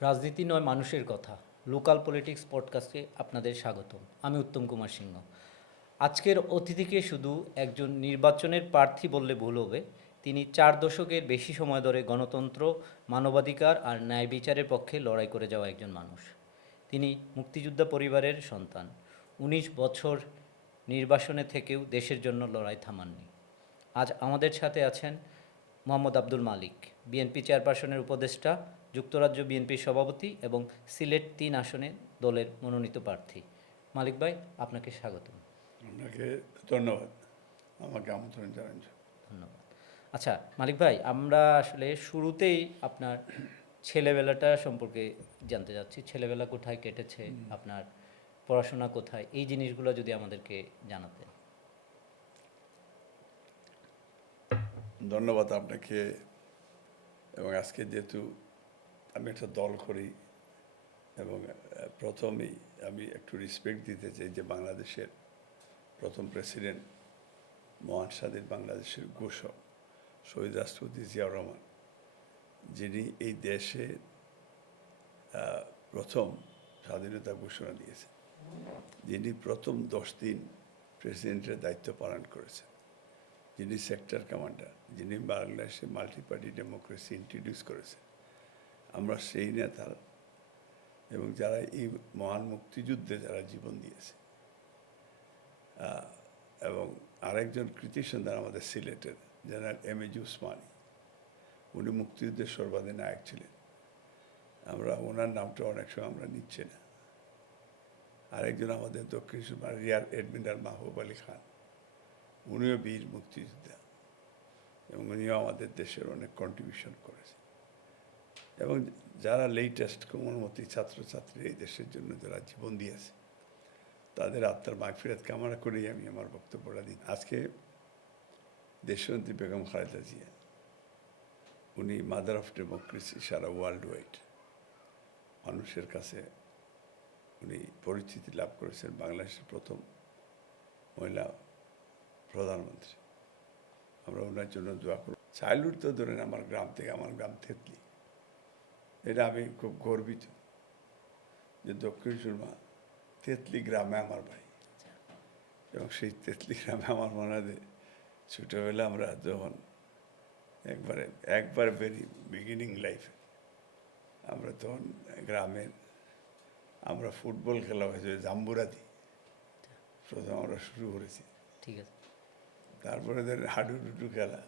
রাজনীতি নয় মানুষের কথা, লোকাল পলিটিক্স পডকাস্টে আপনাদের স্বাগতম। আমি উত্তম কুমার সিংহ। আজকের অতিথিকে শুধু একজন নির্বাচনের প্রার্থী বললে ভুল হবে। তিনি 4 দশকের বেশি সময় ধরে গণতন্ত্র, মানবাধিকার আর ন্যায় বিচারের পক্ষে লড়াই করে যাওয়া একজন মানুষ। তিনি মুক্তিযোদ্ধা পরিবারের সন্তান। 19 বছর নির্বাসনে থেকেও দেশের জন্য লড়াই থামাননি। আজ আমাদের সাথে আছেন মোহাম্মদ আব্দুল মালিক, বিএনপি চেয়ারপারসনের উপদেষ্টা, যুক্তরাজ্য বিএনপির সভাপতি এবং সিলেট 3 আসনে দলের মনোনীত প্রার্থী। মালিক ভাই, আপনাকে স্বাগতম। আপনাকে ধন্যবাদ আমাকে আমন্ত্রণ জানান। ধন্যবাদ। আচ্ছা মালিক ভাই, আমরা আসলে শুরুতেই আপনার ছেলেবেলাটা সম্পর্কে জানতে চাচ্ছি। ছেলেবেলা কোথায় কেটেছে আপনার, পড়াশোনা কোথায়, এই জিনিসগুলো যদি আমাদেরকে জানাতেন। ধন্যবাদ আপনাকে। এবং আজকে যেহেতু আমি একটা দল করি এবং প্রথমেই আমি একটু রেসপেক্ট দিতে চাই যে বাংলাদেশের প্রথম প্রেসিডেন্ট, মহান স্বাধীন বাংলাদেশের ঘোষক শহীদ রাষ্ট্রপতি জিয়াউর রহমান, যিনি এই দেশে প্রথম স্বাধীনতা ঘোষণা দিয়েছেন, যিনি প্রথম 10 দিন প্রেসিডেন্টের দায়িত্ব পালন করেছেন, যিনি সেক্টর কমান্ডার, যিনি বাংলাদেশে মাল্টি পার্টি ডেমোক্রেসি ইন্ট্রোডিউস করেছেন, আমরা সেই নেতার এবং যারা এই মহান মুক্তিযুদ্ধে যারা জীবন দিয়েছে। এবং আরেকজন কৃতি সন্তান আমাদের সিলেটের জেনারেল এম.এ.জি. উসমানী, উনি মুক্তিযুদ্ধের সর্বাধিনায়ক ছিলেন। আমরা ওনার নামটা অনেক সময় আমরা নিচ্ছি না। আরেকজন আমাদের দক্ষিণ সুরমার রিয়ার এডমিরাল মাহবুব আলী খান, উনিও বীর মুক্তিযোদ্ধা এবং উনিও আমাদের দেশের অনেক কন্ট্রিবিউশন করেছে। এবং যারা লেটেস্ট কোমলমতি ছাত্রছাত্রী এই দেশের জন্য যারা জীবন দিয়েছে, তাদের আত্মার মাগফিরাত কামনা করেই আমি আমার বক্তব্যটা দিই। আজকে দেশনেত্রী বেগম খালেদা জিয়া, উনি মাদার অফ ডেমোক্রেসি সারা ওয়ার্ল্ড ওয়াইড মানুষের কাছে উনি পরিচিতি লাভ করেছেন। বাংলাদেশের প্রথম মহিলা প্রধানমন্ত্রী। আমরা ওনার জন্য দোয়া করব। চাইল্ডহুড তো ধরেন আমার গ্রাম থেকে, আমার গ্রাম তেতলি, এটা আমি খুব গর্বিত যে দক্ষিণ সুরমা তেতলি গ্রামে আমার বাড়ি। এবং সেই তেতলি গ্রামে আমার মনে হয় ছোটোবেলা আমরা যখন একবার ভেরি বিগিনিং লাইফে আমরা তখন গ্রামের আমরা ফুটবল খেলা হয়েছে জাম্বুরাতি, প্রথম আমরা শুরু করেছি। ঠিক আছে। তারপরে হাডুডুডু খেলা,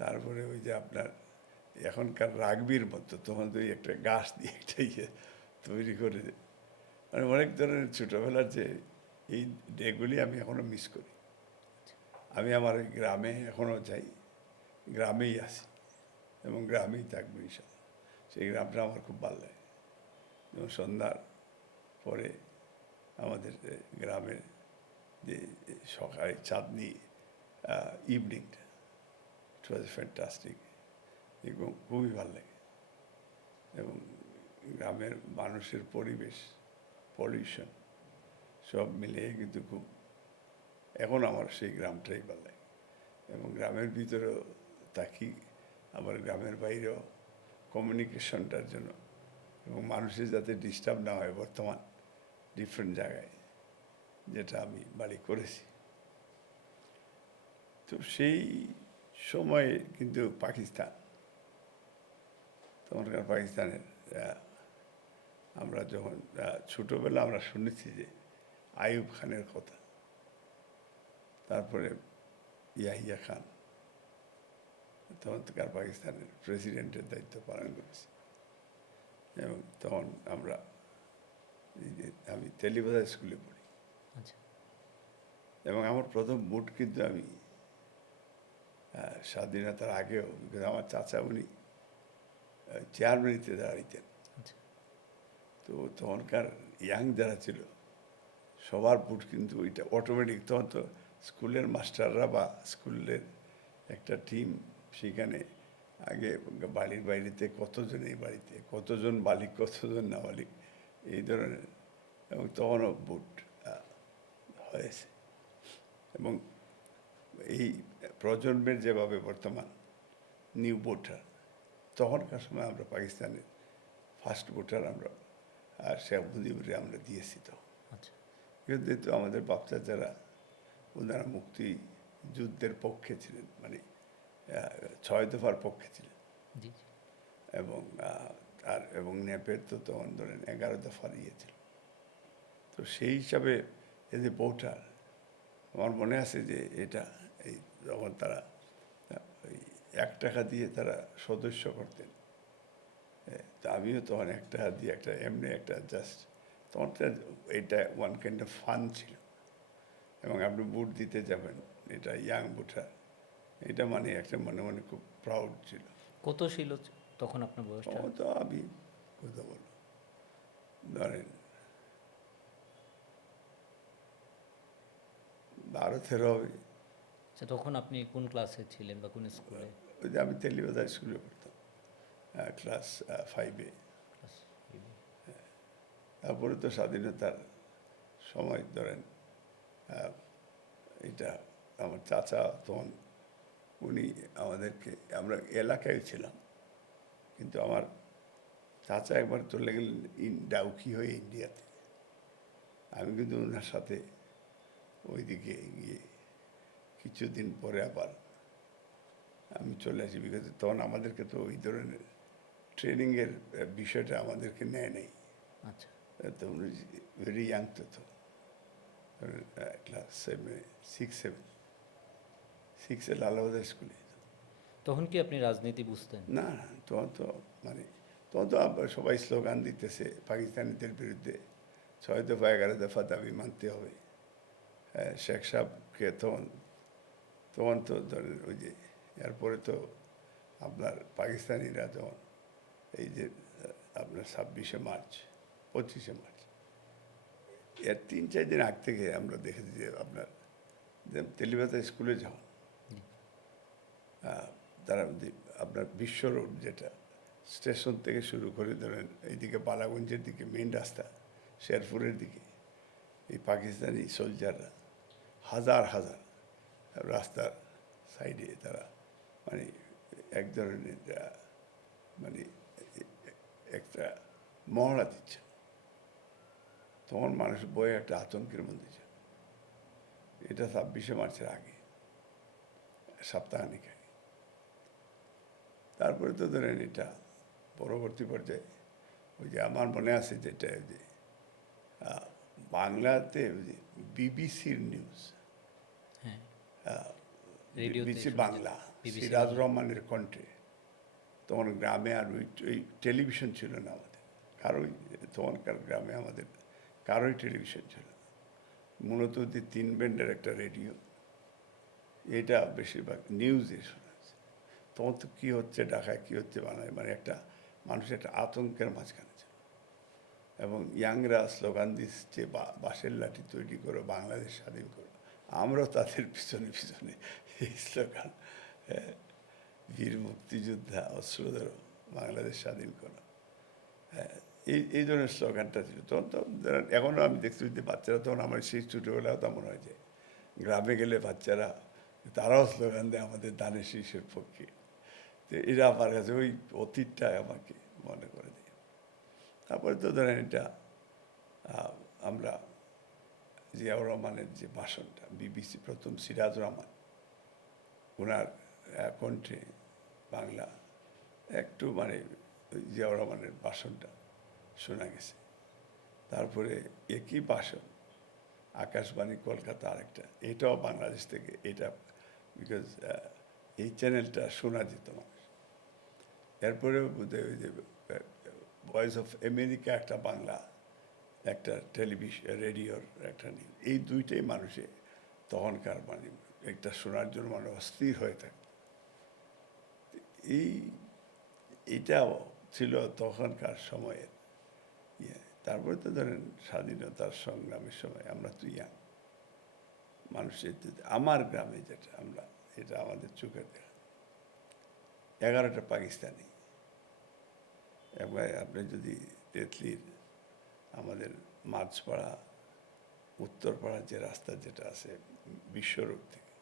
তারপরে ওই যে আপনার এখনকার রাগবির মতো তখন তো একটা গাছ দিয়ে একটা তৈরি করে, মানে অনেক ধরনের ছোটোবেলার যে এই ডেগুলি আমি এখনও মিস করি। আমি আমার গ্রামে এখনও যাই, গ্রামেই আছি এবং গ্রামেই থাকবো ইনশাল্লাহ। সেই গ্রামটা আমার খুব ভালো লাগে। এবং সন্ধ্যার পরে আমাদের গ্রামের যে সকালে চাঁদনি ইভিনিংটা, ইট ওয়াজ ফ্যান্টাস্টিক এবং খুবই ভালো লাগে। এবং গ্রামের মানুষের পরিবেশ, পলিউশন সব মিলিয়ে কিন্তু খুব, এখন আমার সেই গ্রামটাই ভালো লাগে। এবং গ্রামের ভিতরেও থাকি, আবার গ্রামের বাইরেও কমিউনিকেশনটার জন্য এবং মানুষের যাতে ডিস্টার্ব না হয় বর্তমান ডিফারেন্ট জায়গায়, যেটা আমি বাড়ি করেছি। তো সেই সময়ে কিন্তু পাকিস্তান, তখনকার পাকিস্তানের আমরা যখন ছোটোবেলা আমরা শুনেছি যে আইয়ুব খানের কথা, তারপরে ইয়াহিয়া খান তখনকার পাকিস্তানের প্রেসিডেন্টের দায়িত্ব পালন করেছি। এবং তখন আমি তেলিবাজার স্কুলে পড়ি। আচ্ছা। এবং আমার প্রথম ভোট কিন্তু আমি স্বাধীনতার আগেও, কিন্তু আমার চাচা উনি চেয়ারম্যানিতে দাঁড়াইতেন। আচ্ছা। তো তখনকার ইয়াং যারা ছিল সবার ভোট কিন্তু ওইটা অটোমেটিক, তখন তো স্কুলের মাস্টাররা বা স্কুলের একটা টিম সেখানে আগে বাড়ির বাইরেতে কতজন, এই বাড়িতে কতজন বালিক কতজন নাবালিক, এই ধরনের। এবং তখনও ভোট হয়েছে। এবং এই প্রজন্মের যেভাবে বর্তমান নিউ ভোটার, তখনকার সময় আমরা পাকিস্তানের ফার্স্ট ভোটার আমরা, আর শেখ মুজিবুরে আমরা দিয়েছি তো। আচ্ছা, কিন্তু আমাদের বাচ্চা যারা ওনারা মুক্তি যুদ্ধের পক্ষে ছিলেন, মানে 6 দফার পক্ষে ছিলেন, জি জি। এবং এবং নেপের তো তখন ধরেন 11 দফার ইয়ে ছিল। তো সেই হিসাবে এই যে ভোটার, আমার মনে আছে যে এটা এই যখন তারা ওই 1 টাকা দিয়ে তারা সদস্য করতেন, তা আমিও তখন 1 টাকা দিয়ে একটা এমনি একটা জাস্ট তখন তো এটা ওয়ান কাইন্ড অফ ফান ছিল। এবং আপনি ভোট দিতে যাবেন, এটা ইয়াং ভোটার, এটা মানে একটা মনে মনে খুব প্রাউড ছিল। কত ছিল তখন আপনার বয়সটা? ও তো আমি কথা বলবো, ধরেন 12-13 হবে। আচ্ছা, তখন আপনি কোন ক্লাসে ছিলেন বা কোন স্কুলে? ওই যে আমি তেলিবাজার স্কুলে পড়তাম, ক্লাস 5-এ। ক্লাস ফাইভে। তারপরে তো স্বাধীনতার সময় ধরেন এটা আমার চাচা তখন, উনি আমাদেরকে, আমরা এলাকায় ছিলাম, কিন্তু আমার চাচা একবার চলে গেলেন ডাউকি হয়ে ইন্ডিয়াতে। আমি কিন্তু ওনার সাথে ওইদিকে গিয়ে কিছুদিন পরে আবার আমি চলে আসি, বিকজ তখন আমাদেরকে তো ওই ধরনের ট্রেনিংয়ের বিষয়টা আমাদেরকে নেয় নাই। আচ্ছা, তো উনি ভেরি ইয়াং তো ক্লাস 6-7 লালাবাজার স্কুলে। তখন কি আপনি রাজনীতি বুঝতেন? না না, তখন তো মানে তখন তো সবাই স্লোগান দিতেছে পাকিস্তানিদের বিরুদ্ধে, 6 দফা 11 দফা দাবি মানতে হবে। শেখ সাহেবকে তখন তখন তো ধরেন ওই যে এরপরে তো আপনার পাকিস্তানিরা যখন এই যে আপনার 26শে মার্চ 25শে মার্চ, এর 3-4 দিন আগ থেকে আমরা দেখেছি যে আপনার তেলিবাতা স্কুলে যখন তারা আপনার বিশ্ব রোড, যেটা স্টেশন থেকে শুরু করে ধরেন এইদিকে বালাগঞ্জের দিকে মেন রাস্তা, শেরপুরের দিকে, এই পাকিস্তানি সোলজাররা হাজার হাজার রাস্তার সাইডে তারা মানে এক ধরনের মানে একটা মহড়া দিচ্ছে। তখন মানুষ বয়ে একটা আতঙ্কের মধ্যে ছিল। এটা 26শে মার্চের আগে, সপ্তাহখানেক আগে। তারপরে তো ধরেন এটা পরবর্তী পর্যায়ে ওই যে আমার মনে আছে যেটা যে বাংলাতে বিবিসির নিউজ, হ্যাঁ, রেডিওতে বিবিসি শোনা যেত। বাংলা, BBC সিরাজ বাংলা। রহমানের কণ্ঠে। তখন গ্রামে আর ওই টেলিভিশন ছিল না আমাদের কারোই, তখনকার গ্রামে আমাদের কারোই টেলিভিশন ছিল না। মূলত যে 3 ব্যান্ডের একটা রেডিও, এটা বেশিরভাগ নিউজে শোনা যাচ্ছে। তখন তো কী হচ্ছে ঢাকায়, কী হচ্ছে বাংলায়, মানে একটা মানুষের একটা আতঙ্কের মাঝখানে ছিল। এবং ইয়াংরা স্লোগান দিচ্ছে বাঁশের লাঠি তৈরি করো, বাংলাদেশ স্বাধীন করো। আমরাও তাদের পিছনে পিছনে এই স্লোগান, বীর মুক্তিযোদ্ধা অস্ত্র ধরো, বাংলাদেশ স্বাধীন করো, এই ধরনের স্লোগানটা ছিল। তখন তো এখনও আমি দেখছি যে বাচ্চারা, তখন আমার সেই ছোটোবেলাও তেমন হয় যে গ্রামে গেলে বাচ্চারা তারাও স্লোগান দেয় আমাদের ধানের শীষের পক্ষে। তো এরা আমার কাছে ওই অতীতটা আমাকে মনে করে দেয়। তারপরে তো ধরেন এটা আমরা জিয়াউর রহমানের যে ভাষণটা, বিবিসি প্রথম সিরাজ রহমান ওনার কণ্ঠে বাংলা একটু মানে জিয়াউর রহমানের ভাষণটা শোনা গেছে। তারপরে একই ভাষণ আকাশবাণী কলকাতা আরেকটা, এটাও বাংলাদেশ থেকে, এটা বিকজ এই চ্যানেলটা শোনা যেত মানুষ। এরপরেও বোধহয় ওই যে ভয়েস অফ আমেরিকা একটা বাংলা একটা টেলিভিশন রেডিওর একটা নিউজ, এই দুইটাই মানুষে তখনকার মানে একটা শোনার জন্য মানে অস্থির হয়ে থাকে। এইটাও ছিল তখনকার সময়ের ইয়ে। তারপরে তো ধরেন স্বাধীনতার সংগ্রামের সময় আমরা তো ইয়াং মানুষের, আমার গ্রামে যেটা আমরা, এটা আমাদের চোখে দেখা 11টা পাকিস্তানি। একবার আপনি যদি তেতলির আমাদের মাঝপাড়া উত্তরপাড়া যে রাস্তা যেটা আছে বিশ্বরোড থেকে,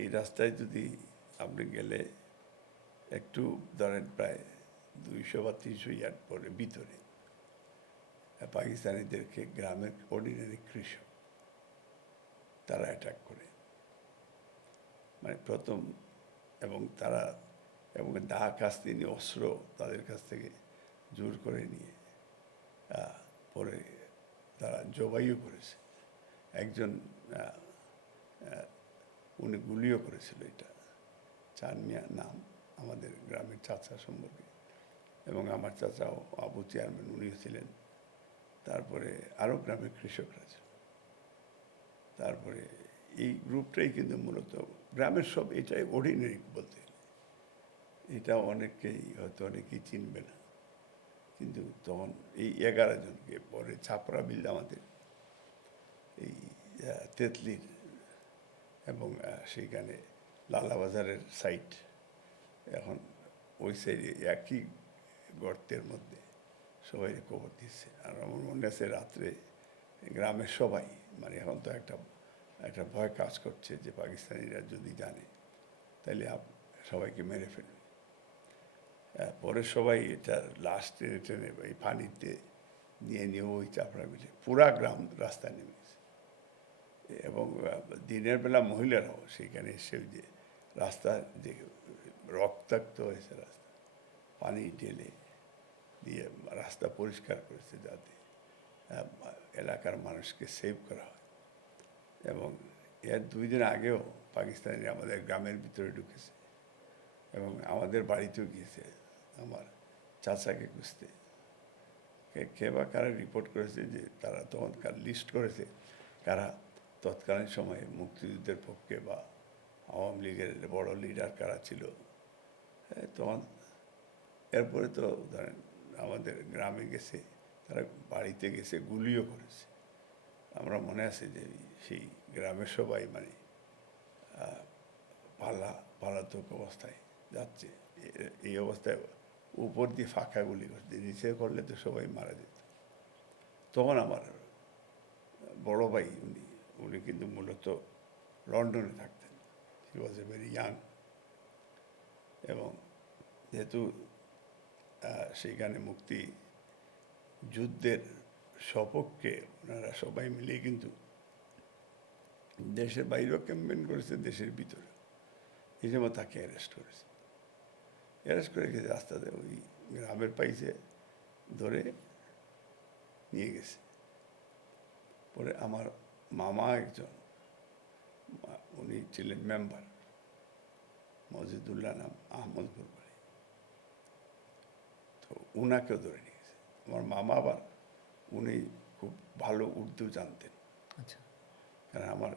এই রাস্তায় যদি আপনি গেলে একটু ধরেন প্রায় 200 বা 300 ইয়ার্ড পরে ভিতরে পাকিস্তানিদেরকে গ্রামের অর্ডিনারি কৃষক তারা অ্যাটাক করে, মানে প্রথম, এবং তারা এবং দা কাস্তি নিয়ে অস্ত্র তাদের কাছ থেকে জোর করে নিয়ে পরে তারা জবাইও করেছে। একজন উনি গুলিও করেছিল, এটা চান মিয়া নাম, আমাদের গ্রামের চাচা সম্পর্কে, এবং আমার চাচাও আবু চেয়ারম্যান উনিও ছিলেন। তারপরে আরও গ্রামের কৃষকরা ছিল। তারপরে এই গ্রুপটাই কিন্তু মূলত গ্রামের সব, এটাই অর্ডিনারি বলতে গেলে। এটা অনেকেই হয়তো অনেকেই চিনবে না, কিন্তু তখন এই 11 জনকে পরে ছাপড়া বিল আমাদের এই তেতলির এবং সেইখানে লালাবাজারের সাইট, এখন ওই সাইডে একই গর্তের মধ্যে সবাই কবর দিচ্ছে। আর আমার মনে আছে রাত্রে গ্রামের সবাই, মানে এখন তো একটা ভয় কাজ করছে যে পাকিস্তানিরা যদি জানে তাহলে সবাইকে মেরে ফেলবে। পরে সবাই এটা লাশ টেনে টেনে এই পানিতে নিয়ে ওই চাপড়া মিলে পুরা গ্রাম রাস্তায় নেমে গেছে। এবং দিনের বেলা মহিলারাও সেখানে এসে যে রাস্তা যে রক্তাক্ত হয়েছে, রাস্তা পানি ঢেলে দিয়ে রাস্তা পরিষ্কার করেছে যাতে এলাকার মানুষকে সেভ করা হয়। এবং এর 2 দিন আগেও পাকিস্তানিরা আমাদের গ্রামের ভিতরে ঢুকেছে এবং আমাদের বাড়িতেও গিয়েছে আমার চাচাকে খুঁজতে। কে বা কারা রিপোর্ট করেছে যে তারা তখনকার লিস্ট করেছে কারা তৎকালীন সময়ে মুক্তিযুদ্ধের পক্ষে বা আওয়ামী লীগের বড় লিডার কারা ছিল। তখন এরপরে তো ধরেন আমাদের গ্রামে গেছে, তারা বাড়িতে গেছে, গুলিও করেছে। আমরা মনে আছে যে সেই গ্রামের সবাই মানে পালাতক অবস্থায় যাচ্ছে, এই অবস্থায় উপর দিয়ে ফাঁকা গুলি করছে, নিচে করলে তো সবাই মারা যেত। তখন আমার বড় ভাই উনি কিন্তু মূলত লন্ডনে থাকতেন, হি ওয়াজ এ ভেরি ইয়াং, এবং যেহেতু সেইখানে মুক্তি যুদ্ধের সপক্ষে ওনারা সবাই মিলে কিন্তু দেশের বাইরেও ক্যাম্পেইন করেছে, দেশের ভিতরে এই সময় তাকে অ্যারেস্ট করেছে। অ্যারেস্ট করে গেছে রাস্তাতে, ওই গ্রামের পাইছে ধরে নিয়ে গেছে। পরে আমার মামা একজন, উনি ছিলেন মেম্বার, মজিদুল্লাহ নাম, আহমদপুর বাড়ি, তো উনাকেও ধরে নিয়ে গেছে। আমার মামা আবার উনি খুব ভালো উর্দু জানতেন, আচ্ছা, কারণ আমার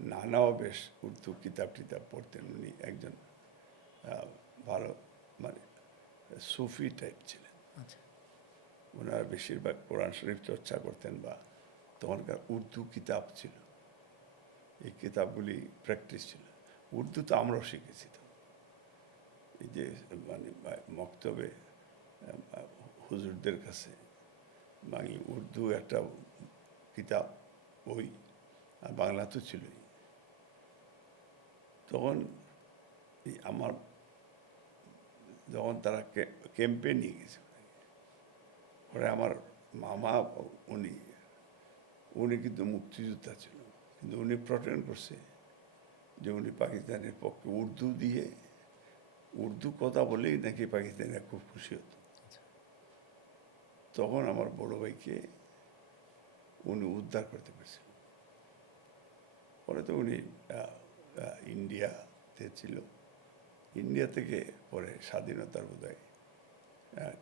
নানাও বেশ উর্দু কিতাব টিতাব পড়তেন। উনি একজন ভালো মানে সুফি টাইপ ছিলেন। আচ্ছা, ওনারা বেশিরভাগ কোরআন শরীফ চর্চা করতেন, বা তখনকার উর্দু কিতাব ছিল, এই কিতাবগুলি প্র্যাকটিস ছিল। উর্দু তো আমরাও শিখেছি, তো এই যে মানে মক্তবে হুজুরদের কাছে মানে উর্দু একটা কিতাব বই, আর বাংলা তো ছিলই। তখন আমার যখন তারা ক্যাম্পে নিয়ে গেছে, পরে আমার মামা উনি কিন্তু মুক্তিযোদ্ধা ছিল, কিন্তু উনি প্রটেন্ড করছে যে উনি পাকিস্তানের পক্ষে উর্দু দিয়ে, উর্দু কথা বলেই নাকি পাকিস্তানিরা খুব খুশি হতো। তখন আমার বড় ভাইকে উনি উদ্ধার করতে পেরেছিল। পরে তো উনি ইন্ডিয়াতে ছিল, ইন্ডিয়া থেকে পরে স্বাধীনতার বোধহয়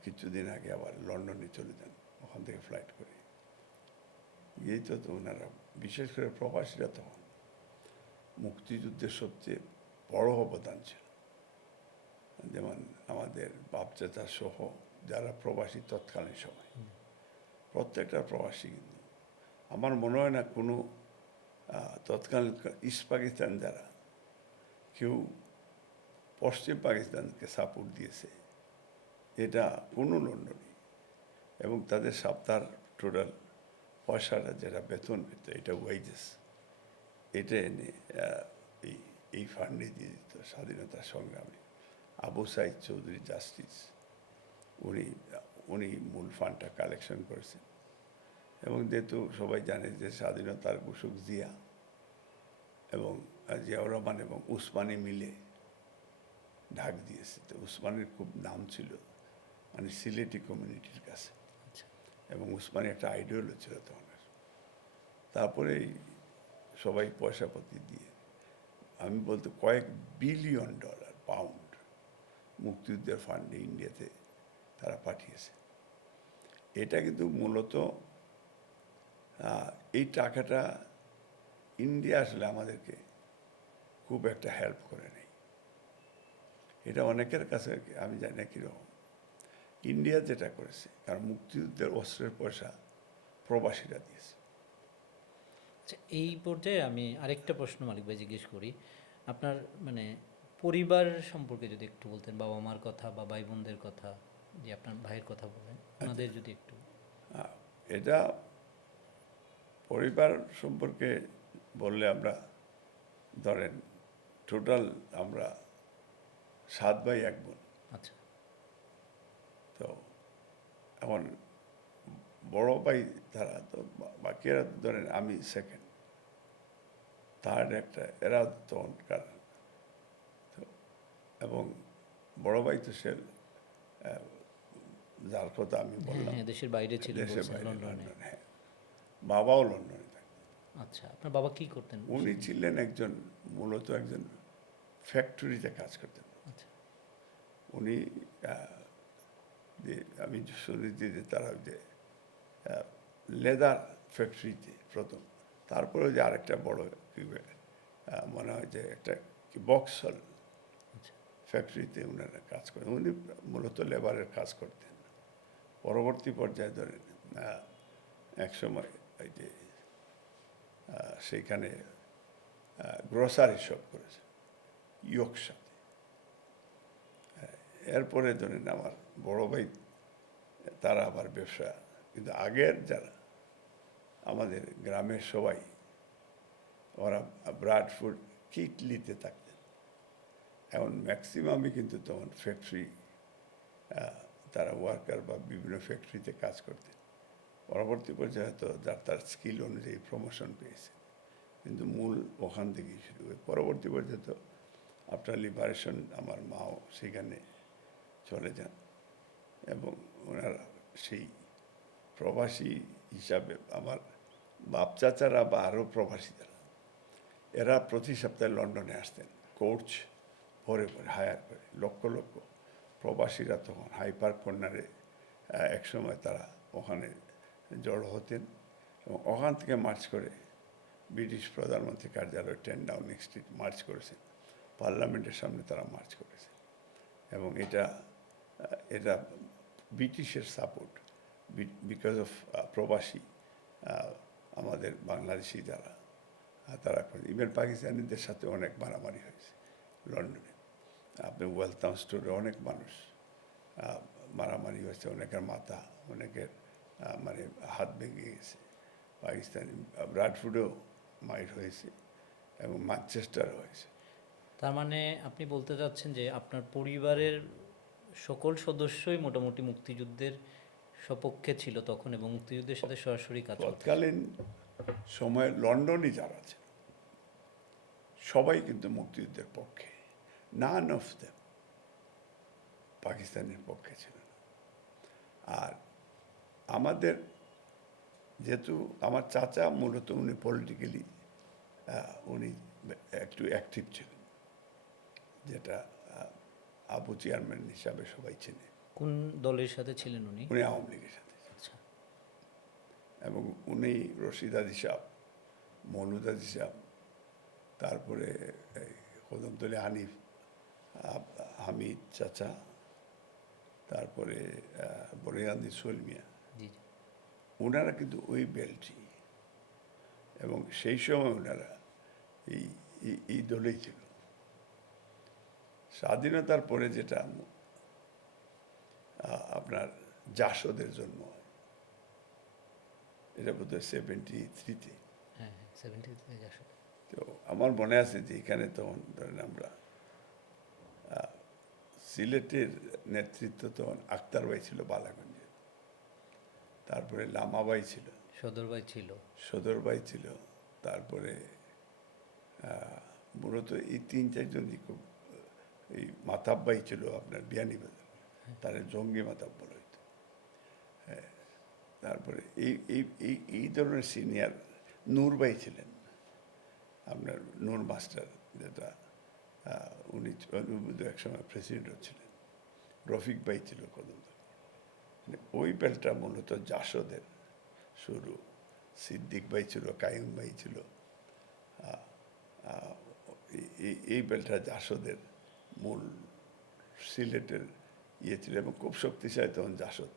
কিছুদিন আগে আবার লন্ডনে চলে যান, ওখান থেকে ফ্লাইট করে। এই তো ওনারা, বিশেষ করে প্রবাসীরা তখন মুক্তিযুদ্ধের সবচেয়ে বড় অবদান ছিল। যেমন আমাদের বাপ চাচা সহ যারা প্রবাসী তৎকালীন সময়, প্রত্যেকটা প্রবাসী কিন্তু, আমার মনে হয় না কোনো তৎকালীন ইস্ট পাকিস্তান যারা কেউ পশ্চিম পাকিস্তানকে সাপোর্ট দিয়েছে, এটা কোনো লন্ডনে, এবং তাদের সপ্তাহ টোটাল পয়সাটা যেটা বেতন পেত, এটা ওয়াইজেস, এটা এনে এই ফান্ডে দিয়ে দিত স্বাধীনতা সংগ্রামে। আবু সাইদ চৌধুরী জাস্টিস, উনি উনি মূল ফান্ডটা কালেকশন করেছেন। এবং যেহেতু সবাই জানে যে স্বাধীনতার ঘোষক জিয়া এবং জিয়াউর রহমান এবং উসমানী মিলে ডাক দিয়েছে, তো উসমানীর খুব নাম ছিল মানে সিলেটি কমিউনিটির কাছে, আচ্ছা। এবং উসমানী একটা আইডিয়ালও ছিল তখন। তারপরেই সবাই পয়সাপাতি দিয়ে, আমি বলতে কয়েক বিলিয়ন ডলার পাউন্ড মুক্তিযুদ্ধের ফান্ডে ইন্ডিয়াতে তারা পাঠিয়েছে। এটা কিন্তু মূলত এই টাকাটা ইন্ডিয়া আসলে আমাদেরকে খুব একটা হেল্প করে নেই। এটা অনেকের কাছে আমি জানি না কীরকম। ইন্ডিয়া যেটা করেছে, কারণ মুক্তিযুদ্ধের অস্ত্রের পয়সা প্রবাসীরা দিয়েছে। আচ্ছা, এই পর্যায়ে আমি আরেকটা প্রশ্ন মালিক ভাই জিজ্ঞেস করি, আপনার মানে পরিবার সম্পর্কে যদি একটু বলতেন, বাবা মার কথা বা ভাই বোনদের কথা, যে আপনার ভাইয়ের কথা বলেন, ওনাদের যদি একটু। এটা পরিবার সম্পর্কে বললে আমরা ধরেন টোটাল আমরা 7 ভাই 1 বোন। আচ্ছা। তো এখন বড় ভাই তারা তো, বাকিরা ধরেন আমি সেকেন্ড, থার্ড একটা, এরা তখনকার। তো এবং বড় ভাই তো সে যার কথা আমি হ্যাঁ বললাম হ্যাঁ, দেশের বাইরে ছিলেন দেশের বলছেন, বাইরে লন্ডনে। লন্ডন, হ্যাঁ। বাবাও লন্ডনে থাকে। আচ্ছা, আপনার বাবা কি করতেন? উনি ছিলেন একজন, মূলত একজন ফ্যাক্টরিতে কাজ করতেন। আচ্ছা। উনি যে আমি শুনেছি যে তারা যে লেদার ফ্যাক্টরিতে প্রথম, তারপরে যে আরেকটা বড় মনে হয় যে একটা বক্সল আচ্ছা। ফ্যাক্টরিতে ওনারা কাজ করেন। উনি মূলত লেবারের কাজ করতেন। পরবর্তী পর্যায়ে ধরেন একসময় ওই যে সেইখানে গ্রোসারি শপ করেছে ইয়র্কশায়ারে। এরপরে ধরেন আমার বড় ভাই, তারা আবার ব্যবসা, কিন্তু আগের যারা আমাদের গ্রামের সবাই ওরা ব্রাডফুড কিটলিতে থাকতেন। এখন ম্যাক্সিমামই কিন্তু তখন ফ্যাক্টরি, তারা ওয়ার্কার বা বিভিন্ন ফ্যাক্টরিতে কাজ করতেন। পরবর্তী পর্যায়ে হয়তো যার তার স্কিল অনুযায়ী প্রমোশন পেয়েছে, কিন্তু মূল ওখান থেকেই শুরু হয়। পরবর্তী পর্যায়ে তো আফটার লিবারেশন আমার মাও সেখানে চলে যান, এবং ওনারা সেই প্রবাসী হিসাবে আমার বাপ চাচারা বা আরও প্রবাসী যারা, এরা প্রতি সপ্তাহে লন্ডনে আসতেন কোচ ভরে ভরে হায়ার করে, লক্ষ লক্ষ প্রবাসীরা তখন হাই পার্ক কর্নারে একসময় তারা ওখানে জড়ো হতেন, এবং ওখান থেকে মার্চ করে ব্রিটিশ প্রধানমন্ত্রী কার্যালয় 10 ডাউনিং স্ট্রিট মার্চ করেছেন, পার্লামেন্টের সামনে তারা মার্চ করেছে। এবং এটা এটা ব্রিটিশের সাপোর্ট, বিকজ অফ প্রবাসী আমাদের বাংলাদেশি যারা তারা, ইভেন পাকিস্তানিদের সাথে অনেক মারামারি হয়েছে লন্ডনে। আপনি ওয়েলথাম স্টোরে অনেক মানুষ মারামারি হয়েছে, অনেকের মাথা, অনেকের মানে হাত ভেঙে গেছে। পাকিস্তানি ব্রাডফুডেও মাইর হয়েছে, এবং ম্যানচেস্টারও হয়েছে। তার মানে আপনি বলতে চাচ্ছেন যে আপনার পরিবারের সকল সদস্যই মোটামুটি মুক্তিযুদ্ধের সপক্ষে ছিল তখন, এবং মুক্তিযুদ্ধের সাথে সরাসরি কাজ করতে। তৎকালীন সময়ে লন্ডনে যারা আছে সবাই কিন্তু মুক্তিযুদ্ধের পক্ষে, নান অফ দেম পাকিস্তানের পক্ষে ছিল না। আর আমাদের যেহেতু আমার চাচা মূলত উনি পলিটিক্যালি উনি একটু অ্যাক্টিভ ছিলেন, যেটা আবু চেয়ারম্যান হিসাবে সবাই চেনে। কোন দলের সাথে ছিলেন উনি? উনি আওয়ামী লীগের সাথে, আচ্ছা। এবং উনি রশিদ আলী সাহেব, মৌলুদ আলী সাহেব, তারপরে কদমতলী হানিফ, হামিদ চাচা, তারপরে বরিগান্দি সোহেল মিয়া, জি জি। ওনারা কিন্তু ওই বেল্টই, এবং সেই সময় ওনারা এই দলেই ছিল। স্বাধীনতার পরে যেটা আপনার জাসদের জন্ম হয়, এটা বোধ হয় 73-তে। হ্যাঁ হ্যাঁ, 70 আসলে। তো আমার মনে আছে যে এখানে তখন ধরেন আমরা সিলেটের নেতৃত্ব তখন আক্তার ভাই ছিল বালাগঞ্জে, তারপরে লামাবাই ছিল, সদরভাই ছিল। সদর ভাই ছিল, তারপরে মূলত এই 3-4জনই খুব, এই মাতাব্বাই ছিল আপনার বিয়ানীবাজার, তার জঙ্গি মাতাব্বর হইতো। হ্যাঁ, তারপরে এই এই এই এই ধরনের সিনিয়র নূর ভাই ছিলেন, আপনার নূর মাস্টার, যেটা উনি এক সময় প্রেসিডেন্টও ছিলেন। রফিক ভাই ছিল কদম, মানে ওই বেলটা মূলত জাসদের শুরু। সিদ্দিক ভাই ছিল, কাইম ভাই ছিল, এই বেলটা জাসদের মূল সিলেটের ছিল, এবং খুব শক্তিশালী তখন জাসদ।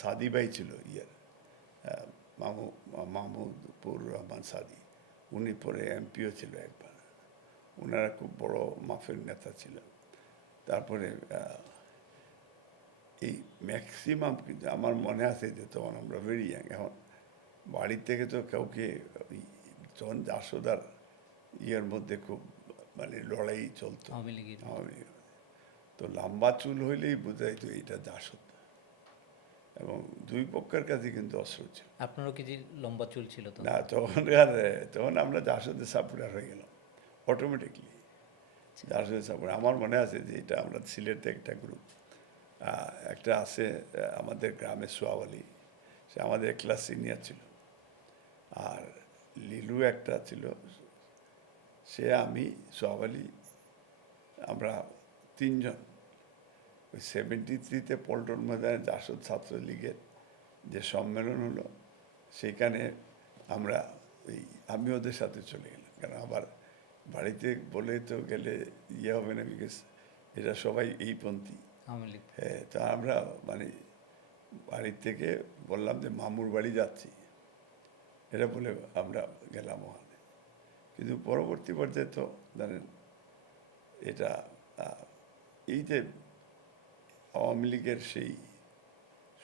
সাদি ভাই ছিল মাহমুদপুর রহমান সাদি, উনি পরে এমপিও ছিল একবার, ওনারা খুব বড় মাফের নেতা ছিল। তারপরে এই ম্যাক্সিমাম, কিন্তু আমার মনে আছে যে তখন আমরা ভেরি ইয়াং, এখন বাড়ির থেকে তো কাউকে তখন জাসদার মধ্যে খুব মানে লড়াই চলতো আওয়ামী লীগের। তো লম্বা চুল হইলেই বোঝাই তো এইটা জাসদ, এবং দুই পক্ষের কাছে কিন্তু অস্ত্র ছিল। আপনারও কি যে লম্বা চুল ছিল তো? না, তখন আমরা জাসদের সাপোর্টার হয়ে গেলাম অটোমেটিকলি। জাসদের সাপোর্টার, আমার মনে আছে যে এটা আমরা সিলেটে একটা গ্রুপ, একটা আছে আমাদের গ্রামে সোহাব আলী, সে আমাদের ক্লাস সিনিয়র ছিল, আর লিলু একটা ছিল, সে, আমি, সোহাব আলী, আমরা 3জন ওই 73-তে পল্টন ময়দানে জাসদ ছাত্রলীগের যে সম্মেলন হলো, সেখানে আমরা আমি ওদের সাথে চলে গেলাম, কারণ আবার বাড়িতে বলে তো গেলে হবে না, বিকজ এরা সবাই এই পন্থী। হ্যাঁ, তা আমরা মানে বাড়ির থেকে বললাম যে মামুর বাড়ি যাচ্ছি, এটা বলে আমরা গেলাম ওখানে। কিন্তু পরবর্তী পর্যায়ে তো জানেন, এটা এই যে আওয়ামী লীগের সেই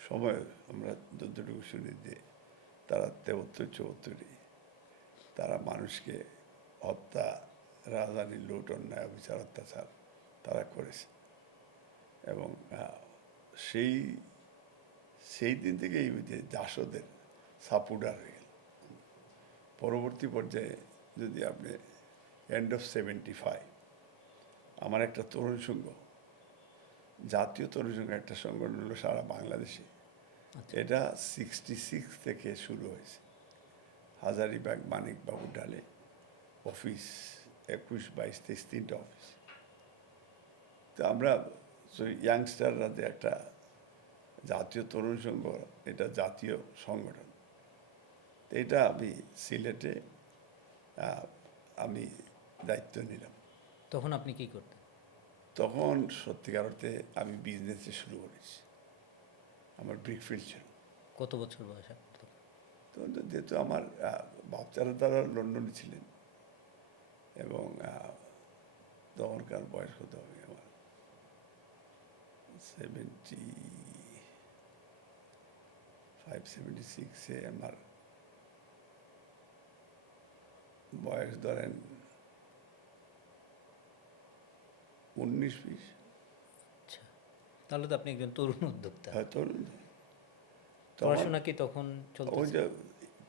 সময় আমরা যতটুকু শুনি যে তারা 73-74 তারা মানুষকে হত্যা, রাজধানী লুট, অন্যায়, অবিচার, অত্যাচার তারা করেছে, এবং সেই দিন থেকে এই যে জাসদের সাপোর্টার হয়ে গেল। পরবর্তী পর্যায়ে যদি আপনি এন্ড অফ 75 আমার একটা তরুণ সংঘ, জাতীয় তরুণ সংঘ একটা সংগঠন হলো সারা বাংলাদেশে, এটা 66 থেকে শুরু হয়েছে। হাজারীবাগ মানিকবাবু ডালে অফিস, 21, 22, 23 3টা অফিস। তো আমরা ইয়াংস্টাররা যে একটা জাতীয় তরুণ সংঘ, এটা জাতীয় সংগঠন, তো এটা আমি সিলেটে আমি দায়িত্ব নিলাম। তখন আপনি কি করতেন? তখন সত্যিকার অর্থে আমি বিজনেসে শুরু করেছি, আমার ব্রিকফিল্ড ছিল। কত বছর বয়স আপনার তখন? তখন তো যেহেতু আমার বাচ্চারা তারা লন্ডনে ছিলেন, এবং তখনকার বয়স কত হবে আমার, 76-এ আমার বয়স ধরেন 19-20। আচ্ছা, তাহলে তো আপনি একজন তরুণ উদ্যোক্তা। তরুণ। পড়াশোনা কি তখন ওই চলতেছে? যে